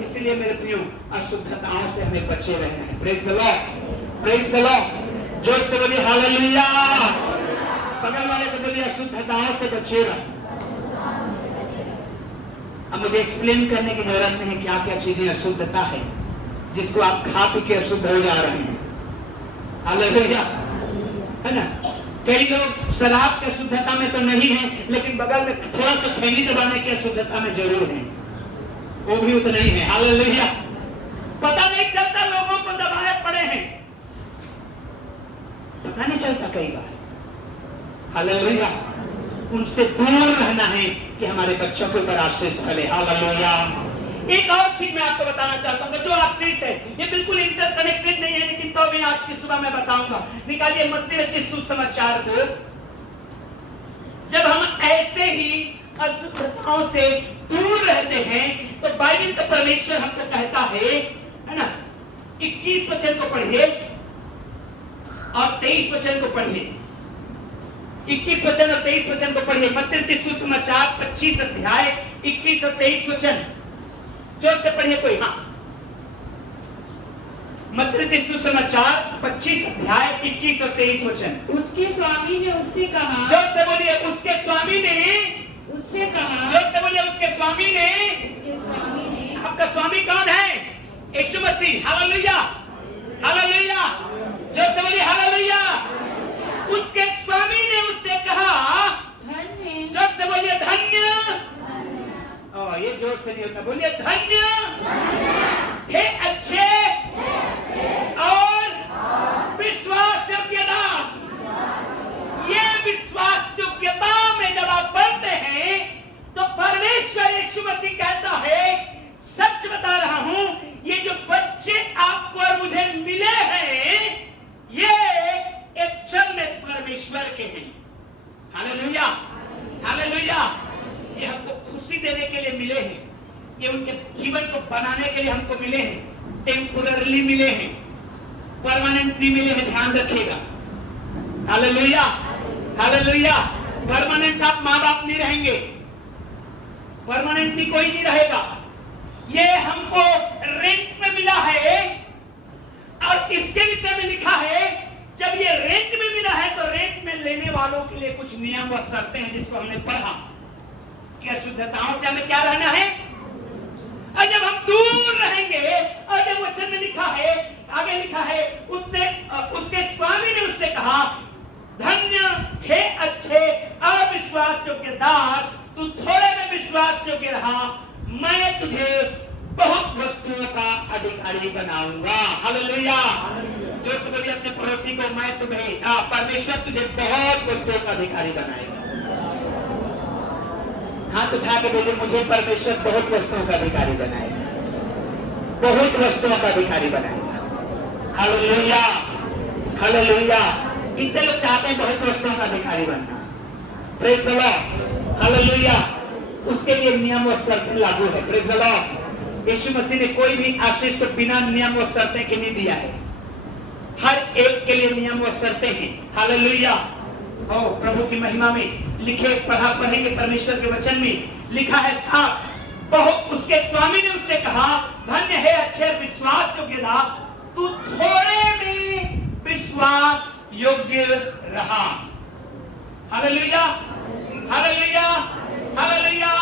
इसलिए मेरे प्रियो, अशुद्धताओं से हमें बचे रहना है। Praise the Lord, praise the Lord. जोर से बोलिए हालेलुया। बगल वाले को बोलिए अशुद्धताओं से बचे रहो। अब मुझे एक्सप्लेन करने की जरूरत नहीं है क्या क्या चीजें अशुद्धता है जिसको आप खा पी के अशुद्ध हो जा रहे हैं। हालेलुया, है ना। कई लोग शराब की शुद्धता में तो नहीं है, लेकिन बगल में थोड़ा सा खैनी दबाने की शुद्धता में जरूर है, वो भी उतना नहीं है। हालेलुया। पता नहीं चलता, लोगों को दबाए पड़े हैं, पता नहीं चलता कई बार। हालेलुया। उनसे दूर रहना है कि हमारे बच्चों के ऊपर आशीष फले। हालेलुया। एक और चीज मैं आपको बताना चाहता हूँ, जो आशीष है ये बिल्कुल इंटरकनेक्टेड नहीं है, लेकिन तो भी आज की सुबह मैं बताऊंगा। निकालिए मत्ती रचित सुसमाचार को। जब हम ऐसे ही अशुद्धताओं से दूर रहते हैं तो बाइबल का परमेश्वर हमको कहता है ना, 21 वचन को पढ़िए और 23 वचन को पढ़िए। 21 वचन और 23 वचन को पढ़िए। मत्ती रचित सुसमाचार 25 अध्याय 21 और 23 वचन, जोर से पढ़िए कोई। हाँ, मत्ती रचित सुसमाचार 25 अध्याय 21 और 23 वचन। उसके स्वामी ने उससे कहा, जोर से बोलिए उसके स्वामी ने उससे कहा, जोर से बोलिए उसके स्वामी ने। उसके स्वामी ने। आपका स्वामी कौन है? यीशु मसीह। हालेलुया। हालेलुया, जोर से बोलिए हालेलुया। उसके स्वामी ने उससे कहा, धन्य, जोर से बोलिए धन्य। ये जोर से नहीं होता, बोलिए धन्य हे अच्छे और विश्वास योग्य दास। ये विश्वास योग्यता में जब आप बढ़ते हैं तो परमेश्वर यीशु मसीह कहता है, सच बता रहा हूं, ये जो बच्चे आपको और मुझे मिले हैं, ये एक क्षण में परमेश्वर के हैं। Hallelujah, hallelujah. ये हमको खुशी देने के लिए मिले हैं, ये उनके जीवन को बनाने के लिए हमको मिले हैं। टेम्पोररली मिले हैं, परमानेंट नहीं मिले हैं, ध्यान रखिएगा। Hallelujah, hallelujah. परमानेंट आप माँ बाप नहीं रहेंगे, परमानेंटली कोई नहीं रहेगा। ये हमको रेंट में मिला है, और इसके विषय में लिखा है, जब ये रेंट में मिला है तो रेंट में लेने वालों के लिए कुछ नियम व शर्तें हैं, जिसको हमने पढ़ा कि अशुद्धताओं से हमें क्या रहना है, और जब हम दूर रहेंगे। और जब वचन में लिखा है, आगे लिखा है, उसके स्वामी ने उससे कहा, धन्य हे अच्छे अविश्वास योग्य दास, तू थोड़े में विश्वास योग्य रहा, मैं तुझे बहुत वस्तुओं का अधिकारी बनाऊंगा। हालेलुया। जो से बोलिए अपने पड़ोसी को, मैं तुम्हें, परमेश्वर तुझे बहुत वस्तुओं का अधिकारी बनाएगा। हाथ उठा के बोले, मुझे परमेश्वर बहुत वस्तुओं का अधिकारी बनाएगा, बहुत वस्तुओं का अधिकारी बनाएगा। Hallelujah, hallelujah. कितने लोग चाहते हैं बहुत वस्तुओं का अधिकारी बनना? Praise the lord, hallelujah. उसके लिए नियम व शर्तें लागू है। Praise the lord. यीशु मसीह ने कोई भी आशीष को बिना नियम व शर्तें के नहीं दिया है, हर एक के लिए नियम व शर्तें हैं। हालेलुया। ओ प्रभु की महिमा में लिखे पढ़ेंगे परमेश्वर के वचन में लिखा है साफ, बहुत उसके स्वामी ने उससे कहा, धन्य है अच्छे विश्वास योग्य दास, तू थोड़े में विश्वास योग्य रहा। Hallelujah, hallelujah, hallelujah.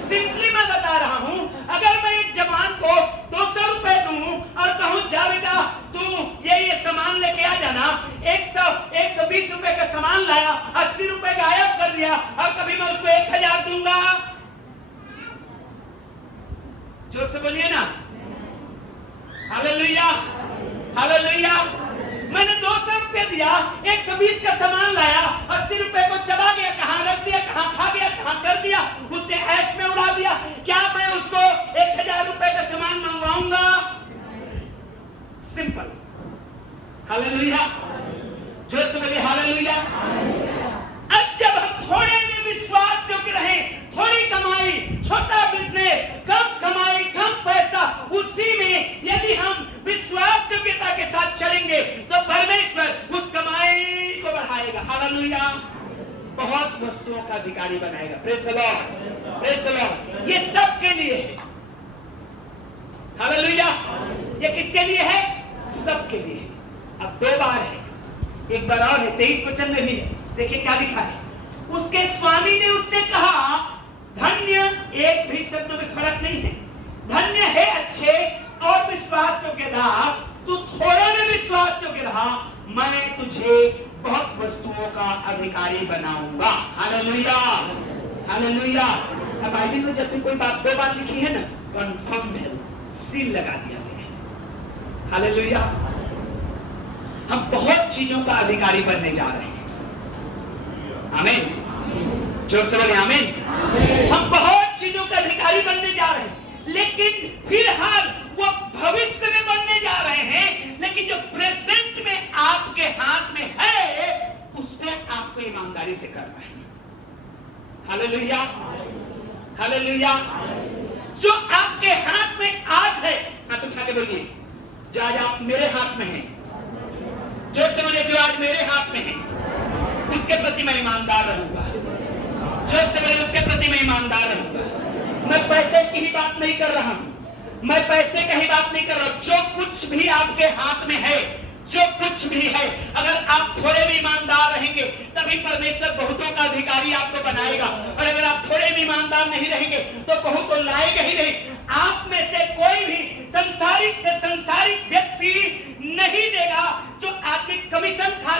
सिंपली मैं बता रहा हूं, अगर मैं एक जवान को 200 रुपए दूं और कहूं, जा बेटा तू ये सामान लेके आ जाना, 120 रुपए का सामान लाया, 80 रुपए गायब कर दिया, और कभी मैं उसको 1000 दूंगा? जोर से बोलिए ना, हालेलुया, हालेलुया। मैंने 200 रुपए दिया, 120 का सामान लाया, 80 रुपए को चबा गया, कहां रख दिया, कहां खा गया, कहां कर दिया, उसने ऐश में उड़ा दिया। क्या मैं उसको 1000 रुपए का सामान मंगवाऊंगा? सिंपल। हालेलुया, जो से बोलिए हालेलुया। अब जब हम थोड़े में विश्वास योग्य रहे, थोड़ी कमाई, छोटा बिजनेस, कम कमाई, कम पैसा, उसी में यदि हम विश्वास योग्यता के साथ चलेंगे तो परमेश्वर उस कमाई को बढ़ाएगा। हालेलुया। बहुत वस्तुओं का अधिकारी बनाएगा। Praise the Lord, praise the Lord. ये सबके लिए है। हालेलुया। ये किसके लिए है? सबके लिए है। अब 2 बार है, एक बार और है, 23 वचन में भी है। देखिए क्या लिखा है, उसके स्वामी ने उससे कहा, धन्य, एक भी शब्द में फर्क नहीं है, धन्य है अच्छे और विश्वास योग्य दास, तू थोड़े में विश्वास योग्य रहा, मैं तुझे बहुत वस्तुओं का अधिकारी बनाऊंगा। Hallelujah, hallelujah. अब बाइबल में जब भी कोई बात 2 बार लिखी है ना, कंफर्म है, सील लगा दिया गया है। हालेलुया। हम बहुत चीजों का अधिकारी बनने जा रहे हैं। आमीन। जोर से बोले आमीन। हम बहुत चीजों का अधिकारी बनने जा रहे हैं, लेकिन फिलहाल वो भविष्य में बनने जा रहे हैं, लेकिन जो प्रेजेंट में आपके हाथ में है, उसको आपको ईमानदारी से करना है। Hallelujah, hallelujah. जो आपके हाथ में आज है, हाथ उठा के बोलिए, जो आज आप मेरे हाथ में है, जो समझे, जो आज मेरे हाथ में है, उसके प्रति मैं ईमानदार रहूंगा। जो समझे, उसके प्रति मैं ईमानदार रहूंगा। मैं पैसे की ही बात नहीं कर रहा हूं, मैं पैसे की ही बात नहीं कर रहा हूं। जो कुछ भी आपके हाथ में है, जो कुछ भी है, अगर आप थोड़े में ईमानदार रहेंगे, तभी परमेश्वर बहुतों का अधिकारी आपको बनाएगा। और अगर आप थोड़े में ईमानदार नहीं रहेंगे तो बहुत तो लाएगा ही नहीं। आप में से कोई भी संसारिक से संसारिक व्यक्ति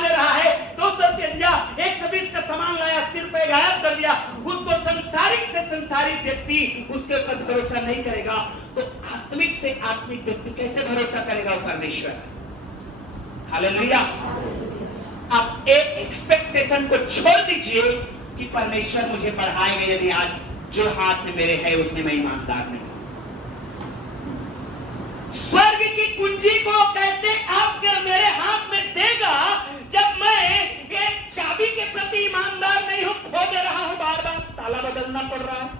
दे रहा है, 200 रुपया दिया, 120 का सामान लाया, 80 रुपए गायब कर दिया, उसको संसारिक से संसारिक व्यक्ति उसके ऊपर भरोसा नहीं करेगा, तो आत्मिक से आत्मिक व्यक्ति कैसे भरोसा करेगा परमेश्वर? हालेलुया। आप एक एक्सपेक्टेशन को छोड़ दीजिए कि परमेश्वर मुझे बढ़ाएंगे, यदि आज जो हाथ में मेरे है उसमें मैं ईमानदार नहीं। स्वर्ग की कुंजी को कैसे आपके मेरे हाथ में देगा जब मैं एक चाबी के प्रति ईमानदार नहीं हूं, खो दे रहा हूं, बार बार ताला बदलना पड़ रहा है।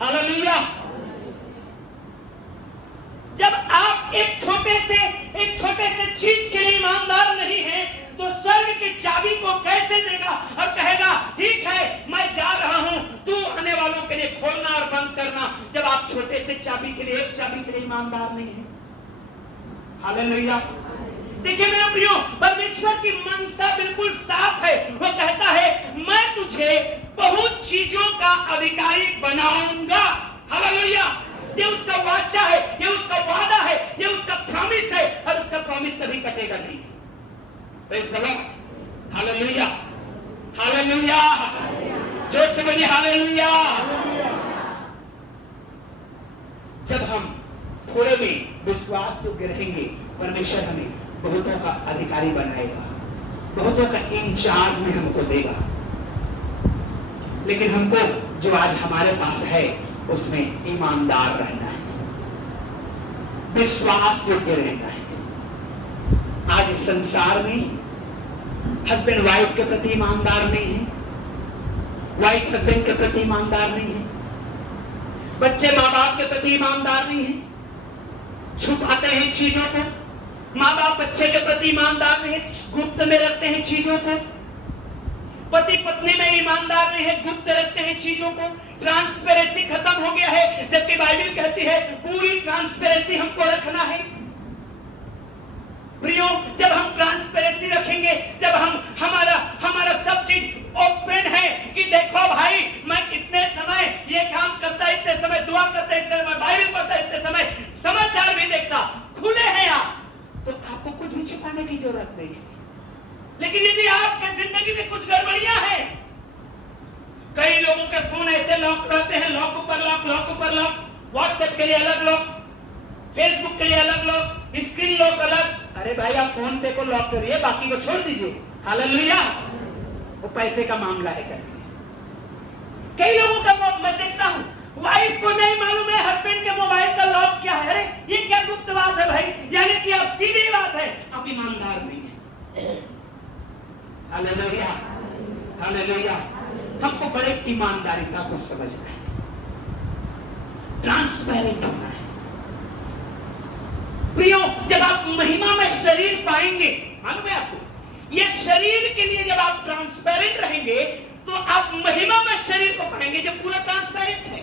हालेलुया। जब आप एक छोटे से चीज के लिए ईमानदार नहीं है, तो स्वर्ग की चाबी को कैसे देगा और कहेगा ठीक है मैं जा रहा हूं, तू आने वालों के लिए खोलना और बंद करना, जब आप छोटे से चाबी के लिए, एक चाबी के लिए ईमानदार नहीं है। हालेलुया। देखिए मेरे प्रियो, परमेश्वर की मनसा बिल्कुल साफ है। वो कहता है मैं तुझे बहुत चीजों का अधिकारी बनाऊंगा। हालेलुया। ये उसका वाचा है, ये उसका वादा है, ये उसका प्रॉमिस है, और उसका प्रॉमिस कभी कटेगा नहीं। Praise the lord. Hallelujah, hallelujah, जोर से बोलिए हालेलुया। जब हम थोड़े में विश्वास योग्य रहेंगे, परमेश्वर हमें बहुतों का अधिकारी बनाएगा, बहुतों का इंचार्ज में हमको देगा। लेकिन हमको जो आज हमारे पास है उसमें ईमानदार रहना है, विश्वास योग्य रहना है। आज इस संसार में हस्बैंड वाइफ के प्रति ईमानदार नहीं है, वाइफ हस्बैंड के प्रति ईमानदार नहीं है, बच्चे माँ बाप के प्रति ईमानदार नहीं है, छुपाते हैं चीजों को। माँ बाप बच्चे के प्रति ईमानदार नहीं है, गुप्त में रखते हैं चीजों को। पति पत्नी में ईमानदार नहीं है, गुप्त रखते हैं चीजों को। ट्रांसपेरेंसी खत्म हो गया है, जबकि बाइबल कहती है पूरी ट्रांसपेरेंसी हमको रखना है। प्रियो, जब हम ट्रांसपेरेंसी रखेंगे, जब हम हमारा सब चीज ओपन है कि देखो भाई मैं इतने समय ये काम करता, इतने समय दुआ करता, इतने समय बाइबल पढ़ता, इतने समय समाचार भी देखता, खुले हैं आप, तो आपको कुछ भी छिपाने की जरूरत नहीं है। लेकिन यदि आपके जिंदगी में कुछ गड़बड़ियां हैं, कई लोगों के फोन ऐसे लॉक रहते हैं, लॉक ऊपर लॉक, लॉक ऊपर लॉक, व्हाट्सएप के लिए अलग लॉक, फेसबुक के लिए अलग लॉक, स्क्रीन लॉक अलग। अरे भाई आप फोन पे को लॉक करिए, बाकी को छोड़ दीजिए। हालेलुया। वो पैसे का मामला है करके। कई लोगों का मैं देखता हूं, वाइफ को नहीं मालूम है हस्बैंड के मोबाइल का लॉक क्या है। अरे ये क्या गुप्त बात है भाई, यानी कि आप सीधी बात है, आप ईमानदार नहीं है। Hallelujah, hallelujah. हमको बड़े ईमानदारिता को समझना है, ट्रांसपेरेंट होना है। प्रियो, जब आप महिमा में शरीर पाएंगे, मालूम है आपको, ये शरीर के लिए जब आप ट्रांसपेरेंट रहेंगे तो आप महिमा में शरीर को पाएंगे जब पूरा ट्रांसपेरेंट है।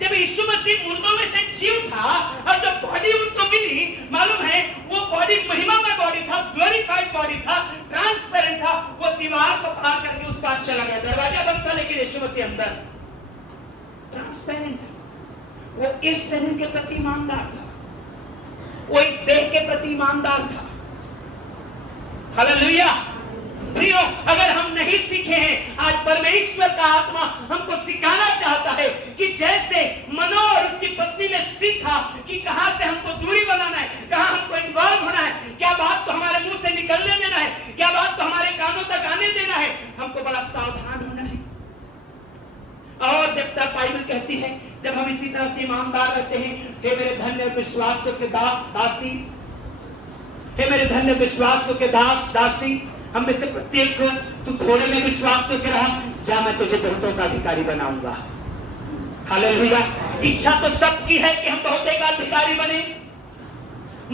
जब यीशु मसीह मुर्दों में से जी उठा और जब बॉडी उनको मिली, मालूम है वो बॉडी महिमा में बॉडी था, ग्लोरीफाइड बॉडी था, ट्रांसपेरेंट था। वो दीवार को पार करके उस पार चला गया, दरवाजा बंद था लेकिन यीशु मसीह अंदर ट्रांसपेरेंट। वो इस शरीर के प्रति ईमानदार था, वो इस देह के प्रति ईमानदार था। हालेलुया। प्रियो, अगर हम नहीं सीखे हैं, आज परमेश्वर का आत्मा हमको सिखाना चाहता है कि जैसे मनो और उसकी पत्नी ने सीखा कि कहां से हमको दूरी बनाना है, कहां हमको इन्वॉल्व होना है, क्या बात को हमारे मुंह से निकलने देना है, क्या बात को हमारे कानों तक आने देना है, हमको बड़ा सावधान होना है। और जब तक बाइबल कहती है, जब हम इसी तरह से ईमानदार रहते हैं, हे मेरे धन्य विश्वास के दास दासी, हे मेरे धन्य विश्वास के दास दासी, हम में से प्रत्येक को तू थोड़े में विश्वास करके रहा, जा मैं तुझे बहुतों का अधिकारी बनाऊंगा। हालेलुया। इच्छा तो सबकी है कि हम बहुतों का अधिकारी बने,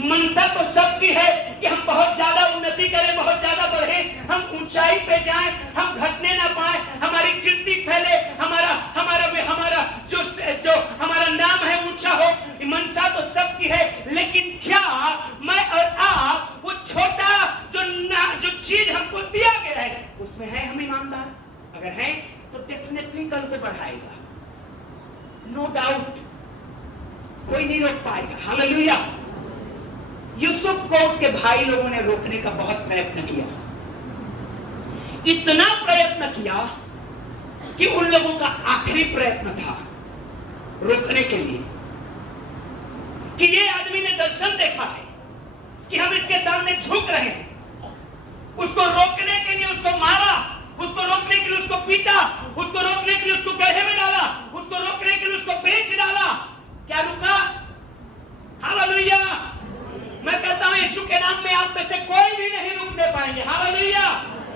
मनसा तो सबकी है कि हम बहुत ज्यादा उन्नति करें, बहुत ज्यादा बढ़े, हम ऊंचाई पे जाएं, हम घटने ना पाए, हमारी कीर्ति फैले, हमारा जो हमारा नाम है ऊंचा हो। मनसा तो सबकी है, लेकिन क्या मैं और आप वो छोटा जो चीज हमको दिया गया है उसमें है हम ईमानदार? अगर है तो डेफिनेटली कल को बढ़ाएगा, नो डाउट, कोई नहीं रोक पाएगा। हालेलुया। यूसुफ को उसके भाई लोगों ने रोकने का बहुत प्रयत्न किया, इतना प्रयत्न किया कि उन लोगों का आखिरी प्रयत्न था रोकने के लिए कि ये आदमी ने दर्शन देखा है कि हम इसके सामने झुक रहे हैं, उसको रोकने के लिए उसको मारा, उसको रोकने के लिए उसको पीटा, उसको रोकने के लिए उसको गड्ढे में डाला, उसको रोकने के लिए उसको बेच डाला। क्या रुका? हालेलुया। मैं कहता हूं यीशु के नाम में आप में से कोई भी नहीं रुकने पाएंगे। हालेलुया।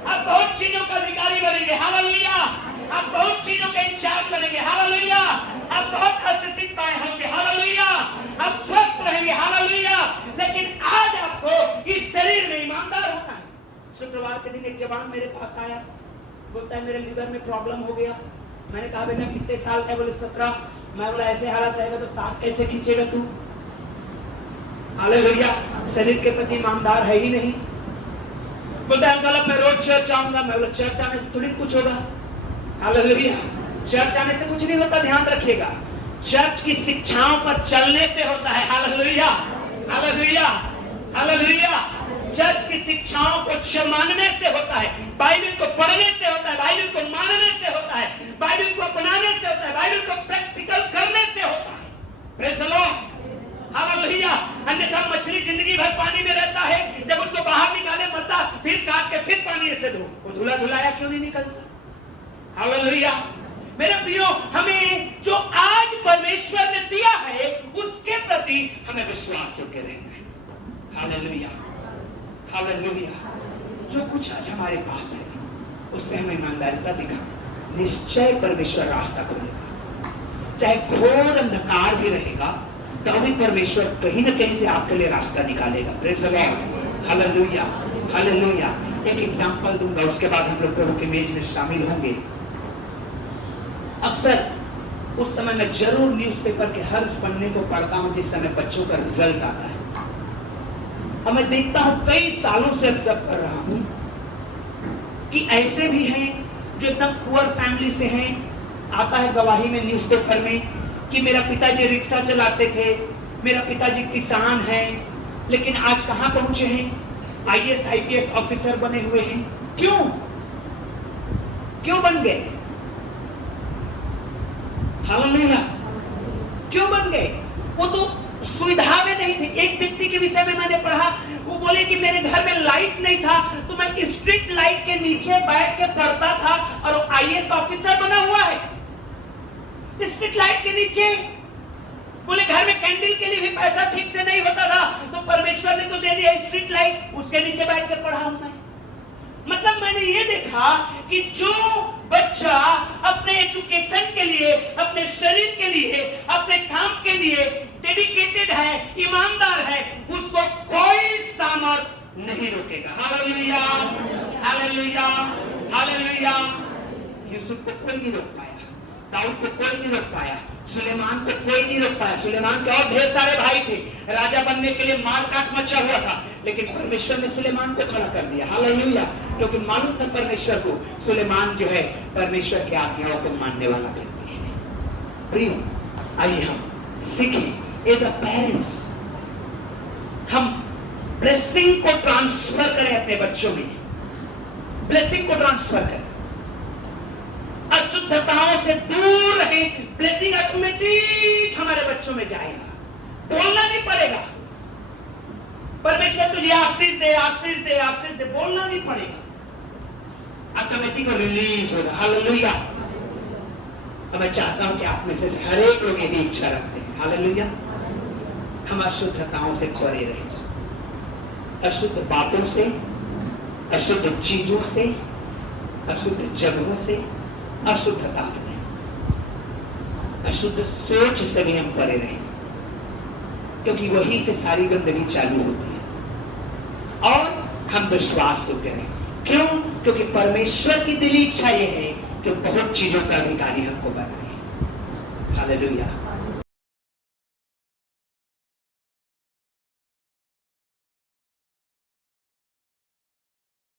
आप बहुत चीजों का अधिकारी बनेंगे। हालेलुया। आप बहुत चीजों के इंचार्ज बनेंगे। हालेलुया। आप बहुत आशीषित पाए होंगे। हालेलुया। आप स्वस्थ रहेंगे। हालेलुया। लेकिन आज आपको इस शरीर में ईमानदार होना है। शुक्रवार के दिन एक जवान मेरे पास आया, बोलता है मेरे लीवर में प्रॉब्लम हो गया। मैंने कहा बेटा कितने साल का? बोले 17। मैं बोला ऐसे हालत रहेगा तो 60 कैसे खींचेगा तू? हालेलुया। शरीर के प्रति ईमानदार है ही नहीं। बोलता है अंकल मैं रोज चर्च आऊंगा। मैं बोला चर्च आने से थोड़ी कुछ होगा। हालेलुया। चर्च आने से कुछ नहीं होता, ध्यान रखिएगा। चर्च की शिक्षाओं पर चलने से होता है। हालेलुया। हालेलुया। हालेलुया। चर्च की शिक्षाओं को मानने से होता है, बाइबल को पढ़ने से होता है, बाइबल को मानने से होता है, बाइबल को अपनाने से होता है, बाइबल को प्रैक्टिकल करने से होता है। Praise the lord. हालेलुया। अन्यथा मछली जिंदगी भर पानी में रहता है, जब उसको बाहर निकाले मरता, फिर काट के फिर पानी से धो, वो धुला धुलाया क्यों नहीं निकलता? हालेलुया। मेरे प्रियो, हमें जो आज परमेश्वर ने दिया है उसके प्रति हमें विश्वास योग्य रहना है। हालेलुया। हालेलुया। जो कुछ आज हमारे पास है उसमें हमें ईमानदारिता दिखाएं, निश्चय परमेश्वर रास्ता खोलेगा। चाहे घोर अंधकार भी रहेगा तो भी परमेश्वर कहीं ना कहीं से आपके लिए रास्ता निकालेगा। Praise the lord. Hallelujah. Hallelujah. एक एग्जांपल दूंगा, उसके बाद हम लोग प्रभु के मेज में शामिल होंगे। अक्सर उस समय मैं जरूर न्यूज़पेपर के हर पन्ने को पढ़ता हूं जिस समय बच्चों का रिजल्ट आता है। और मैं देखता हूं, कई सालों से ऑब्जर्व कर रहा हूं कि ऐसे भी हैं जो एकदम पुअर फैमिली से हैं। आता है गवाही में न्यूज़पेपर में कि मेरा पिताजी रिक्शा चलाते थे, मेरा पिताजी किसान हैं, लेकिन आज कहां पहुंचे हैं? IAS IPS ऑफिसर बने हुए हैं। क्यों? क्यों बन गए? हालेलुया। क्यों बन गए? वो तो सुविधा में नहीं थे। एक व्यक्ति के विषय में मैंने पढ़ा, वो बोले कि मेरे घर में लाइट नहीं था तो मैं स्ट्रीट लाइट के नीचे बैठ के पढ़ता था, और वो IAS ऑफिसर बना हुआ है स्ट्रीट लाइट के नीचे। बोले घर में कैंडल के लिए भी पैसा ठीक से नहीं होता था तो परमेश्वर ने तो दे दिया स्ट्रीट लाइट, उसके नीचे बैठ के पढ़ा हूं मैं। मतलब मैंने ये देखा कि जो बच्चा अपने एजुकेशन के लिए, अपने शरीर के लिए, अपने काम के लिए डेडिकेटेड है, ईमानदार है, उसको कोई सामर्थ नहीं रोकेगा। हालेलुया। हालेलुया। हालेलुया। यूसुफ को कोई नहीं रोक पाया, दाऊद को कोई नहीं रोक पाया, सुलेमान को कोई नहीं रोक पाया। सुलेमान के और ढेर सारे भाई थे, राजा बनने के लिए मार काट मचा हुआ था, लेकिन परमेश्वर ने सुलेमान को खड़ा कर दिया। हालेलुया। क्योंकि मालूम था परमेश्वर को सुलेमान जो है परमेश्वर की आज्ञाओं को मानने वाला व्यक्ति है। प्रिय, आइए हम सीखें एज अ पेरेंट्स, हम ब्लेसिंग को ट्रांसफर करें अपने बच्चों में, ब्लेसिंग को ट्रांसफर करें, अशुद्धताओं से दूर रहें। ब्लेसिंग ऑटोमेटिक हमारे बच्चों में जाएगा, बोलना नहीं पड़ेगा। परमेश्वर तुझे आशीष दे, आशीष दे, आशीष दे, बोलना नहीं पड़ेगा, ऑटोमेटिक रिलीज होगा। हालेलुया। अब मैं चाहता हूं कि आप में से हर एक लोग यही इच्छा रखते हैं। हालेलुया। हम अशुद्धताओं से परे रहें, अशुद्ध बातों से, अशुद्ध चीजों से, अशुद्ध जगहों से, अशुद्धता से, अशुद्ध सोच से भी हम परे रहें, क्योंकि वही से सारी गंदगी चालू होती है। और हम विश्वास तो करें। क्यों? क्योंकि परमेश्वर की दिली इच्छा यह है कि बहुत चीजों का अधिकारी हमको बनाए। हालेलुया।